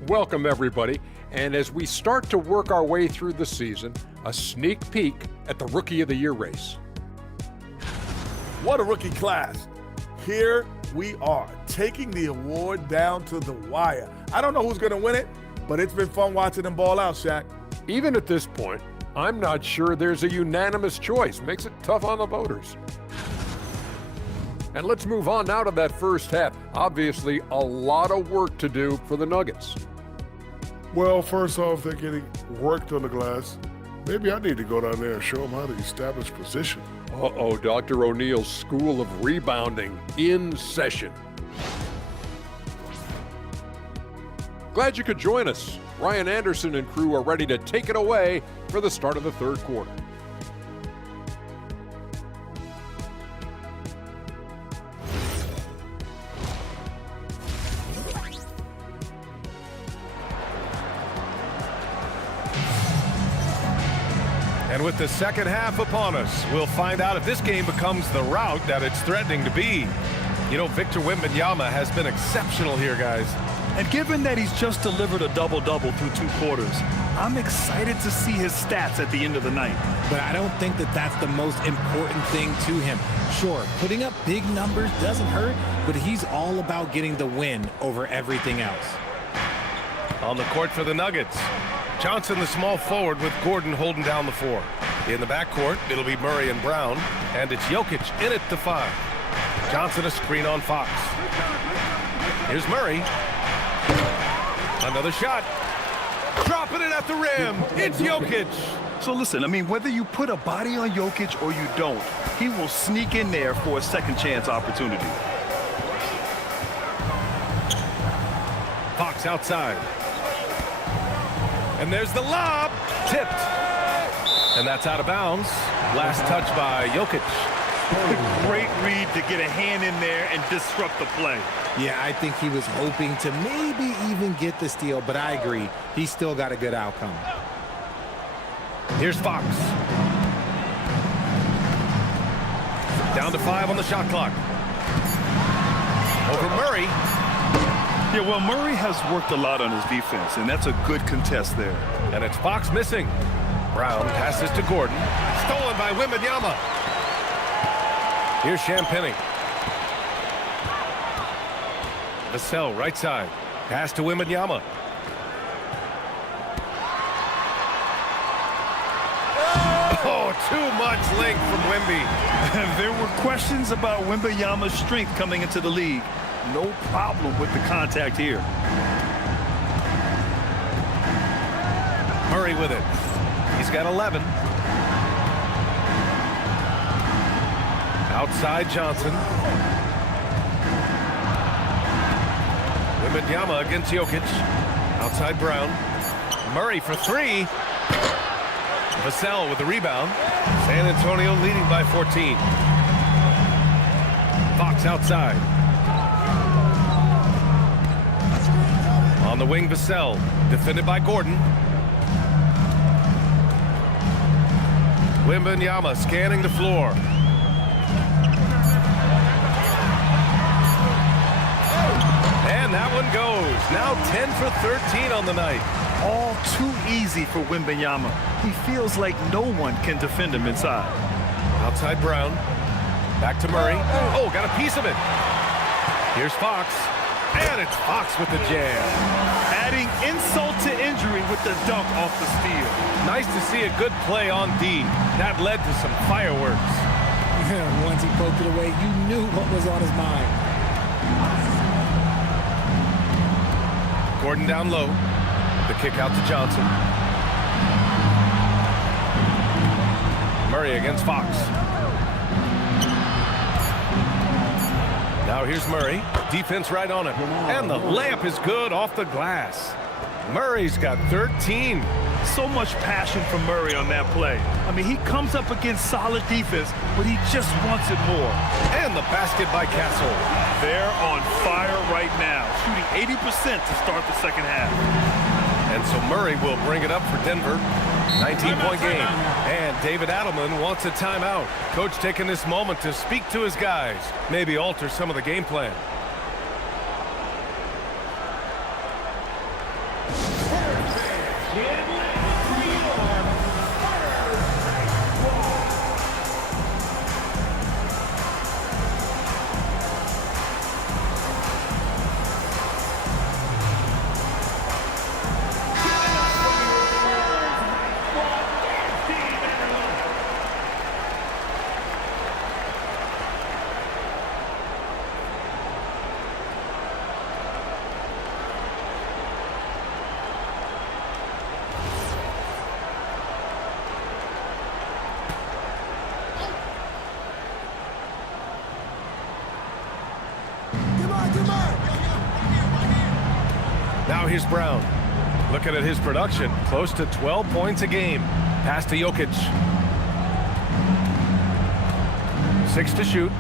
Welcome, everybody. And as we start to work our way through the season, a sneak peek at the Rookie of the Year race. What a rookie class. Here we are, taking the award down to the wire. I don't know who's going to win it, but it's been fun watching them ball out, Shaq. Even at this point, I'm not sure there's a unanimous choice. Makes it tough on the voters. And let's move on now to that first half. Obviously, a lot of work to do for the Nuggets. Well, first off, they're getting worked on the glass. Maybe I need to go down there and show them how to establish position. Uh-oh, Dr. O'Neill's School of Rebounding in session. Glad you could join us. Ryan Anderson and crew are ready to take it away for the start of the third quarter. And with the second half upon us, we'll find out if this game becomes the rout that it's threatening to be. You know, Victor Wembanyama has been exceptional here, guys. And given that he's just delivered a double-double through 2 quarters, I'm excited to see his stats at the end of the night. But I don't think that that's the most important thing to him. Sure, putting up big numbers doesn't hurt, but he's all about getting the win over everything else. On the court for the Nuggets, Johnson, the small forward, with Gordon holding down the 4. In the backcourt, it'll be Murray and Brown, and it's Jokic in at the 5. Johnson a screen on Fox. Here's Murray. Another shot. Dropping it at the rim. It's Jokic. So listen, I mean, whether you put a body on Jokic or you don't, he will sneak in there for a second chance opportunity. Fox outside. And there's the lob. Tipped. And that's out of bounds. Last touch by Jokic. Great read to get a hand in there and disrupt the play. Yeah, I think he was hoping to maybe even get the steal, but I agree. He still got a good outcome. Here's Fox. Down to 5 on the shot clock. Over Murray. Yeah, well, Murray has worked a lot on his defense, and that's a good contest there. And it's Fox missing. Brown passes to Gordon. Stolen by Wembanyama. Here's Champagnie. Vassell, right side. Pass to Wembanyama. Oh, too much length from Wemby. There were questions about Wembanyama's strength coming into the league. No problem with the contact here. Murray with it. He's got 11. Outside Johnson. Wembanyama against Jokic. Outside Brown. Murray for 3. Vassell with the rebound. San Antonio leading by 14. Fox outside. On the wing, Vassell. Defended by Gordon. Wembanyama scanning the floor. And that one goes. Now 10 for 13 on the night. All too easy for Wembanyama. He feels like no one can defend him inside. Outside Brown. Back to Murray. Oh, got a piece of it. Here's Fox. And it's Fox with the jam. Adding insult to injury with the dunk off the steal. Nice to see a good play on D. That led to some fireworks. Once he poked it away, you knew what was on his mind. Gordon down low. The kick out to Johnson. Murray against Fox. Now here's Murray. Defense right on him. And the layup is good off the glass. Murray's got 13. So much passion from Murray on that play. I mean, he comes up against solid defense, but he just wants it more. And the basket by Castle. They're on fire right now, shooting 80% to start the second half. And so Murray will bring it up for Denver. 19-point game. And David Adelman wants a timeout. Coach taking this moment to speak to his guys. Maybe alter some of the game plan. Now here's Brown. Looking at his production, close to 12 points a game. Pass to Jokic. 6 to shoot.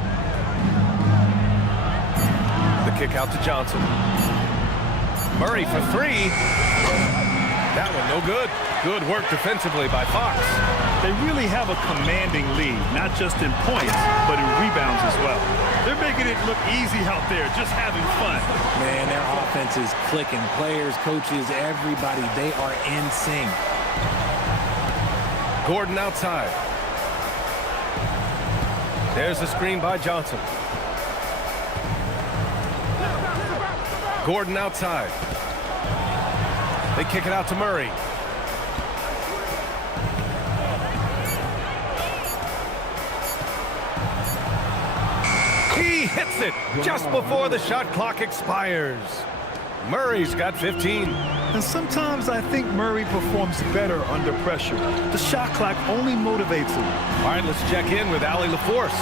The kick out to Johnson. Murray for 3. That one no good. Good work defensively by Fox. They really have a commanding lead, not just in points, but in rebounds as well. They're making it look easy out there, just having fun. Man, their offense is clicking. Players, coaches, everybody, they are in sync. Gordon outside. There's the screen by Johnson. Gordon outside. They kick it out to Murray. He hits it just before the shot clock expires. Murray's got 15. And sometimes I think Murray performs better under pressure. The shot clock only motivates him. All right, let's check in with Allie LaForce.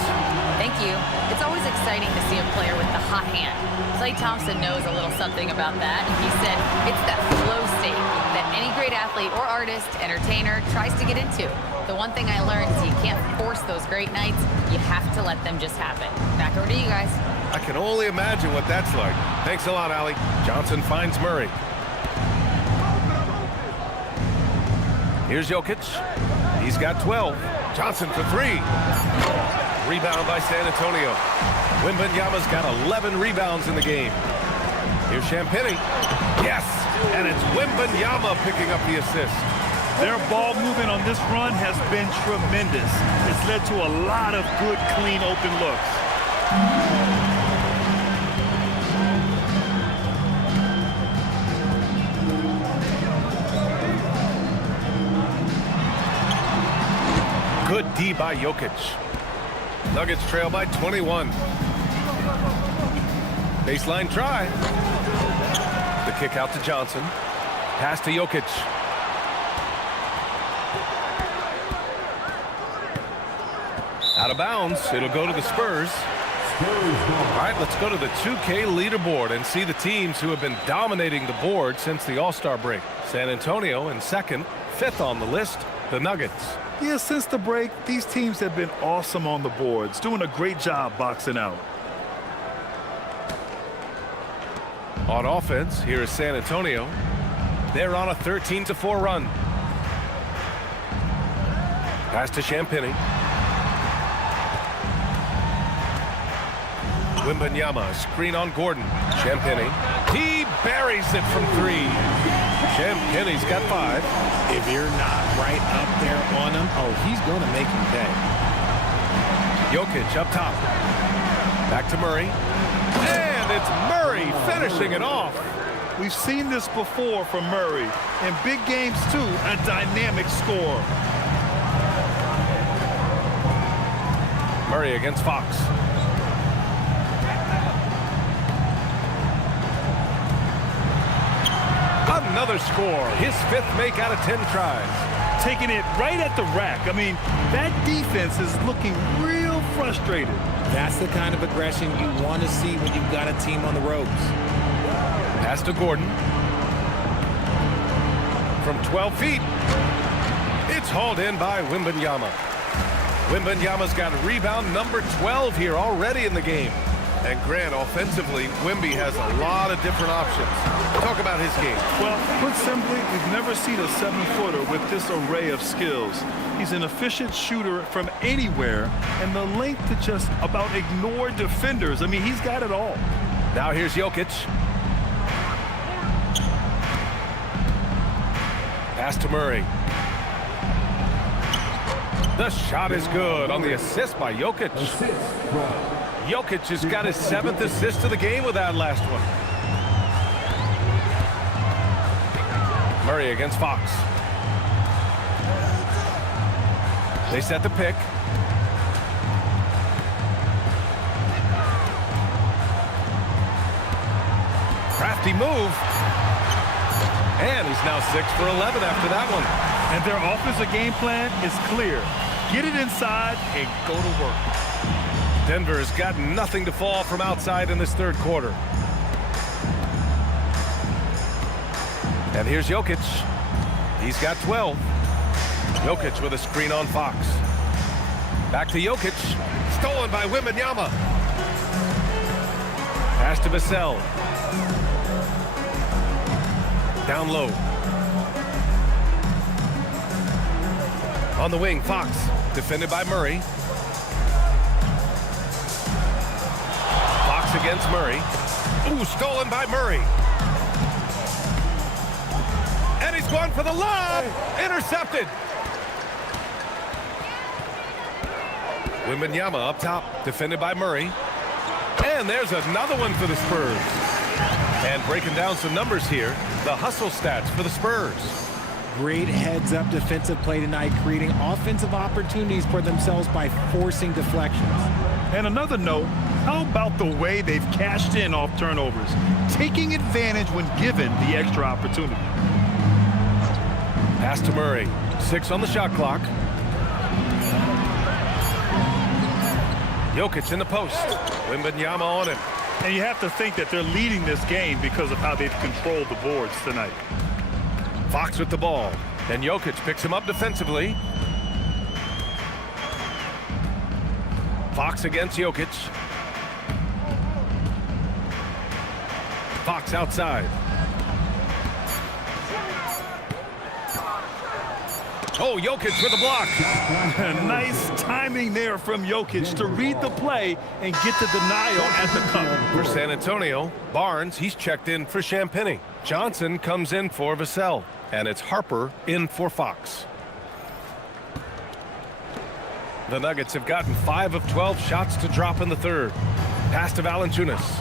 Thank you. It's always exciting to see a player with the hot hand. Klay Thompson knows a little something about that. He said it's that flow state that any great athlete or artist, entertainer tries to get into. The one thing I learned is you can't force those great nights. You have to let them just happen. Back over to you guys. I can only imagine what that's like. Thanks a lot, Allie. Johnson finds Murray. Here's Jokic. He's got 12. Johnson for 3. Rebound by San Antonio. Wembanyama's got 11 rebounds in the game. Here's Champagnie. Yes! And it's Wembanyama picking up the assist. Their ball movement on this run has been tremendous. It's led to a lot of good, clean, open looks. Good D by Jokic. Nuggets trail by 21. Baseline try. The kick out to Johnson. Pass to Jokic. Out of bounds. It'll go to the Spurs. All right, let's go to the 2K leaderboard and see the teams who have been dominating the board since the All-Star break. San Antonio in second, 5th on the list, the Nuggets. Yeah, since the break, these teams have been awesome on the boards, doing a great job boxing out. On offense, here is San Antonio. They're on a 13-4 run. Pass to Champagnie. Wembanyama, screen on Gordon. Champagnie. He buries it from 3. Champagnie's got 5. If you're not right up there on him, oh, he's going to make him pay. Jokic up top. Back to Murray. And it's Murray finishing it off. We've seen this before from Murray. In big games, too, a dynamic score. Murray against Fox. Another score. His 5th make out of 10 tries. Taking it right at the rack. I mean, that defense is looking real frustrated. That's the kind of aggression you want to see when you've got a team on the ropes. Pass to Gordon. From 12 feet. It's hauled in by Wembanyama. Wembanyama's got rebound number 12 here already in the game. And Grant, offensively, Wemby has a lot of different options. Talk about his game. Well, put simply, we've never seen a 7-footer with this array of skills. He's an efficient shooter from anywhere, and the length to just about ignore defenders. I mean, he's got it all. Now here's Jokic. Pass to Murray. The shot is good on the assist by Jokic. Jokic has got his 7th assist of the game with that last one. Murray against Fox. They set the pick. Crafty move. And he's now 6 for 11 after that one. And their offensive game plan is clear. Get it inside and go to work. Denver has got nothing to fall from outside in this 3rd quarter. And here's Jokic. He's got 12. Jokic with a screen on Fox. Back to Jokic. Stolen by Wembanyama. Pass to Vassell. Down low. On the wing, Fox. Defended by Murray. Fox against Murray. Ooh, stolen by Murray. And he's going for the lob. Intercepted. Wembanyama up top. Defended by Murray. And there's another one for the Spurs. And breaking down some numbers here, the hustle stats for the Spurs. Great heads-up defensive play tonight, creating offensive opportunities for themselves by forcing deflections. And another note, how about the way they've cashed in off turnovers, taking advantage when given the extra opportunity. Pass to Murray. 6 on the shot clock. Jokic in the post. Wembanyama on him. And you have to think that they're leading this game because of how they've controlled the boards tonight. Fox with the ball. And Jokic picks him up defensively. Fox against Jokic. Fox outside. Oh, Jokic with the block. Nice timing there from Jokic to read the play and get the denial at the cup. For San Antonio, Barnes, he's checked in for Champagny. Johnson comes in for Vassell. And it's Harper in for Fox. The Nuggets have gotten 5 of 12 shots to drop in the 3rd. Pass to Valanciunas.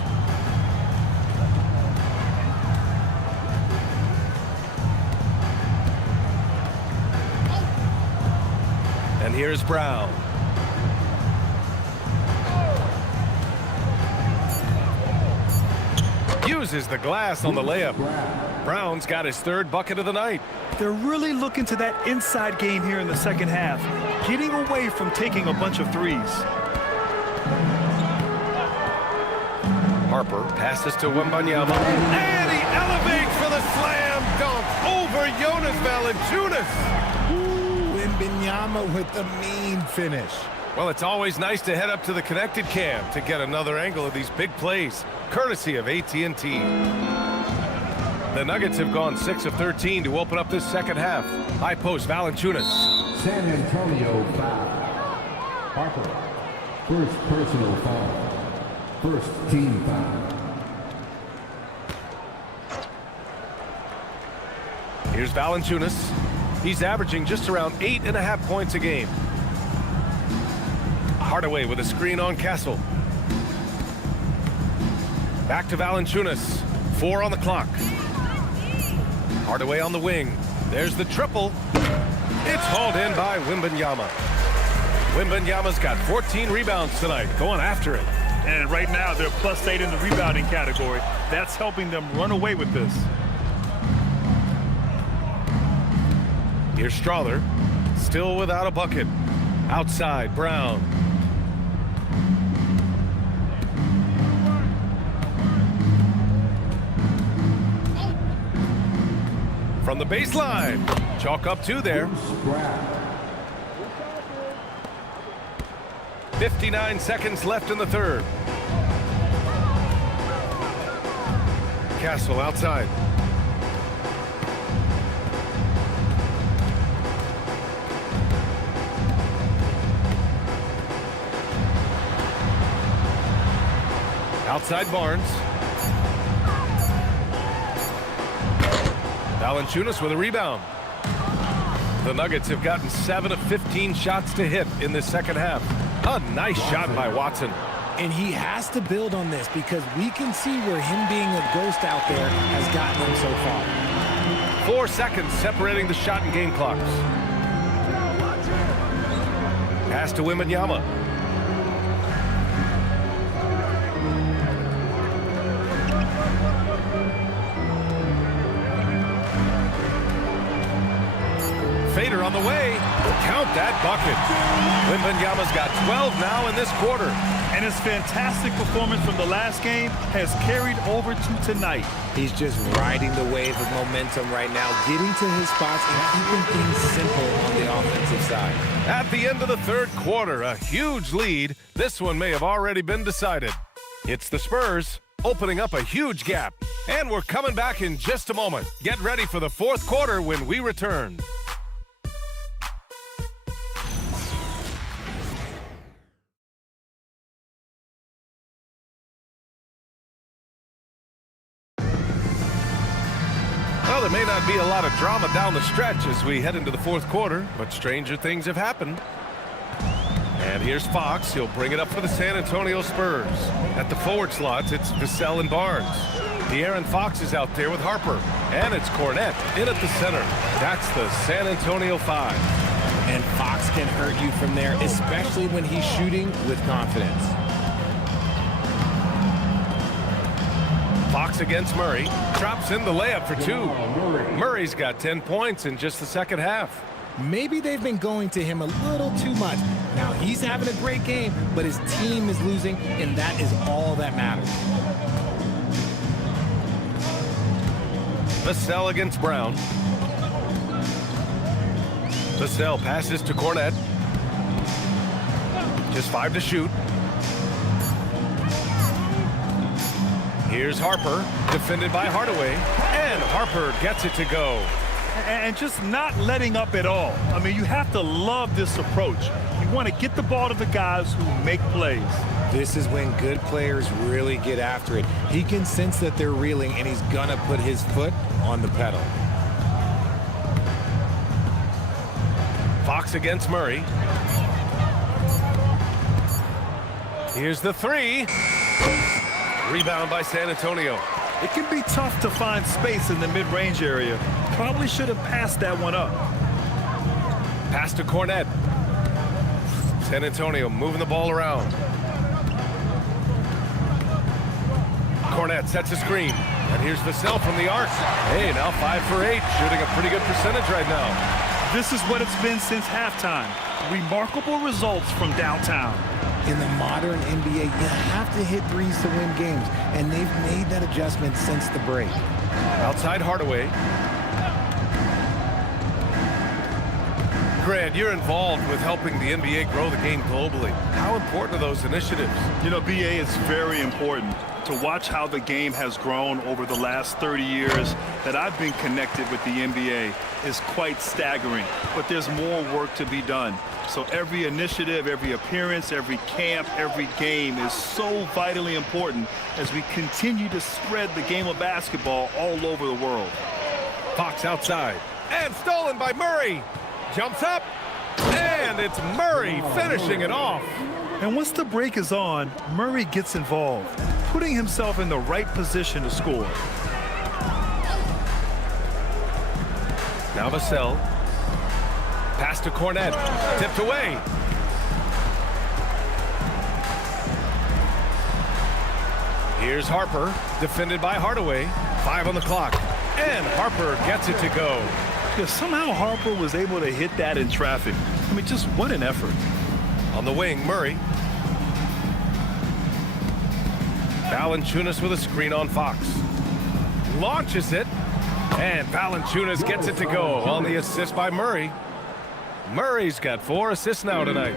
And here's Brown. Uses the glass on the layup. Brown's got his 3rd bucket of the night. They're really looking to that inside game here in the 2nd half, getting away from taking a bunch of threes. Harper passes to Wembanyama. And he elevates for the slam dunk over Jonas Valanciunas. Ooh, Wembanyama with the mean finish. Well, it's always nice to head up to the connected cam to get another angle of these big plays, courtesy of AT&T. The Nuggets have gone 6 of 13 to open up this 2nd half. High post, Valanciunas. San Antonio foul. Harper. First personal foul. First team foul. Here's Valanciunas. He's averaging just around 8.5 points a game. Hardaway with a screen on Castle. Back to Valanciunas. 4 on the clock. Hardaway on the wing. There's the triple. It's hauled in by Wembanyama. Wembanyama's got 14 rebounds tonight, going after it. And right now, they're +8 in the rebounding category. That's helping them run away with this. Here's Strother, still without a bucket. Outside, Brown. From the baseline, chalk up 2 there. 59 seconds left in the third. Castle outside. Outside Barnes. Valanciunas with a rebound. The Nuggets have gotten 7 of 15 shots to hit in this second half. A nice shot by Watson. And he has to build on this because we can see where him being a ghost out there has gotten him so far. 4 seconds separating the shot and game clocks. Pass to Wembanyama. Fader on the way. Count that bucket. Wembanyama's got 12 now in this quarter. And his fantastic performance from the last game has carried over to tonight. He's just riding the wave of momentum right now, getting to his spots and keeping things simple on the offensive side. At the end of the third quarter, a huge lead. This one may have already been decided. It's the Spurs opening up a huge gap. And we're coming back in just a moment. Get ready for the fourth quarter when we return. Well, there may not be a lot of drama down the stretch as we head into the fourth quarter, but stranger things have happened. And here's Fox. He'll bring it up for the San Antonio Spurs. At the forward slots, it's Vassell and Barnes. De'Aaron Fox is out there with Harper. And it's Cornette in at the center. That's the San Antonio 5. And Fox can hurt you from there, especially when he's shooting with confidence. Fox against Murray. Drops in the layup for 2. Murray's got 10 points in just the second half. Maybe they've been going to him a little too much. Now he's having a great game, but his team is losing, and that is all that matters. Vassell against Brown. Vassell passes to Cornette. Just 5 to shoot. Here's Harper, defended by Hardaway, and Harper gets it to go. And just not letting up at all. I mean, you have to love this approach. You want to get the ball to the guys who make plays. This is when good players really get after it. He can sense that they're reeling, and he's gonna put his foot on the pedal. Fox against Murray. Here's the 3. Rebound by San Antonio. It can be tough to find space in the mid-range area. Probably should have passed that one up. Pass to Cornette. San Antonio moving the ball around. Cornette sets a screen. And here's Vassell from the arc. Hey, now 5 for 8. Shooting a pretty good percentage right now. This is what it's been since halftime. Remarkable results from downtown. In the modern NBA, you have to hit threes to win games, and they've made that adjustment since the break. Outside Hardaway. Grant, you're involved with helping the NBA grow the game globally. How important are those initiatives? You know, BA, it's very important to watch how the game has grown over the last 30 years that I've been connected with the NBA is quite staggering, but there's more work to be done. So every initiative, every appearance, every camp, every game is so vitally important as we continue to spread the game of basketball all over the world. Fox outside. And stolen by Murray. Jumps up. And it's Murray finishing it off. And once the break is on, Murray gets involved, putting himself in the right position to score. Now Vassell. Pass to Cornette. Tipped away. Here's Harper, defended by Hardaway. 5 on the clock, and Harper gets it to go. Yeah, somehow Harper was able to hit that in traffic. I mean, just what an effort. On the wing, Murray. Valanciunas with a screen on Fox. Launches it, and Valanciunas gets it to go on the assist by Murray. Murray's got 4 assists now tonight.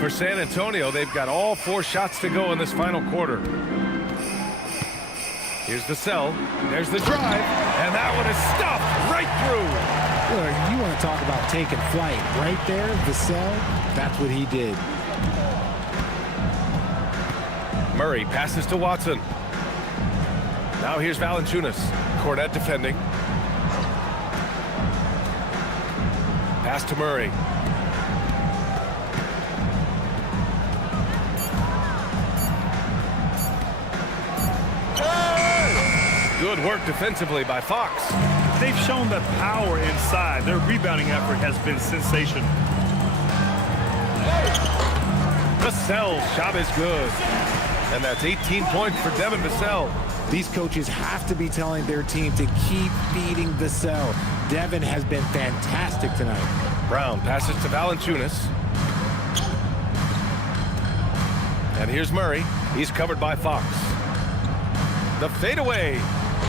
For San Antonio, they've got all 4 shots to go in this final quarter. Here's Vassell. There's the drive, and that one is stuffed right through. Well, you want to talk about taking flight. Right there, Vassell, that's what he did. Murray passes to Watson. Now here's Valanciunas. Cornette defending. Pass to Murray. Good work defensively by Fox. They've shown the power inside. Their rebounding effort has been sensational. Vassell's shot is good. And that's 18 points for Devin Vassell. These coaches have to be telling their team to keep feeding Vassell. Devin has been fantastic tonight. Brown passes to Valanciunas. And here's Murray. He's covered by Fox. The fadeaway.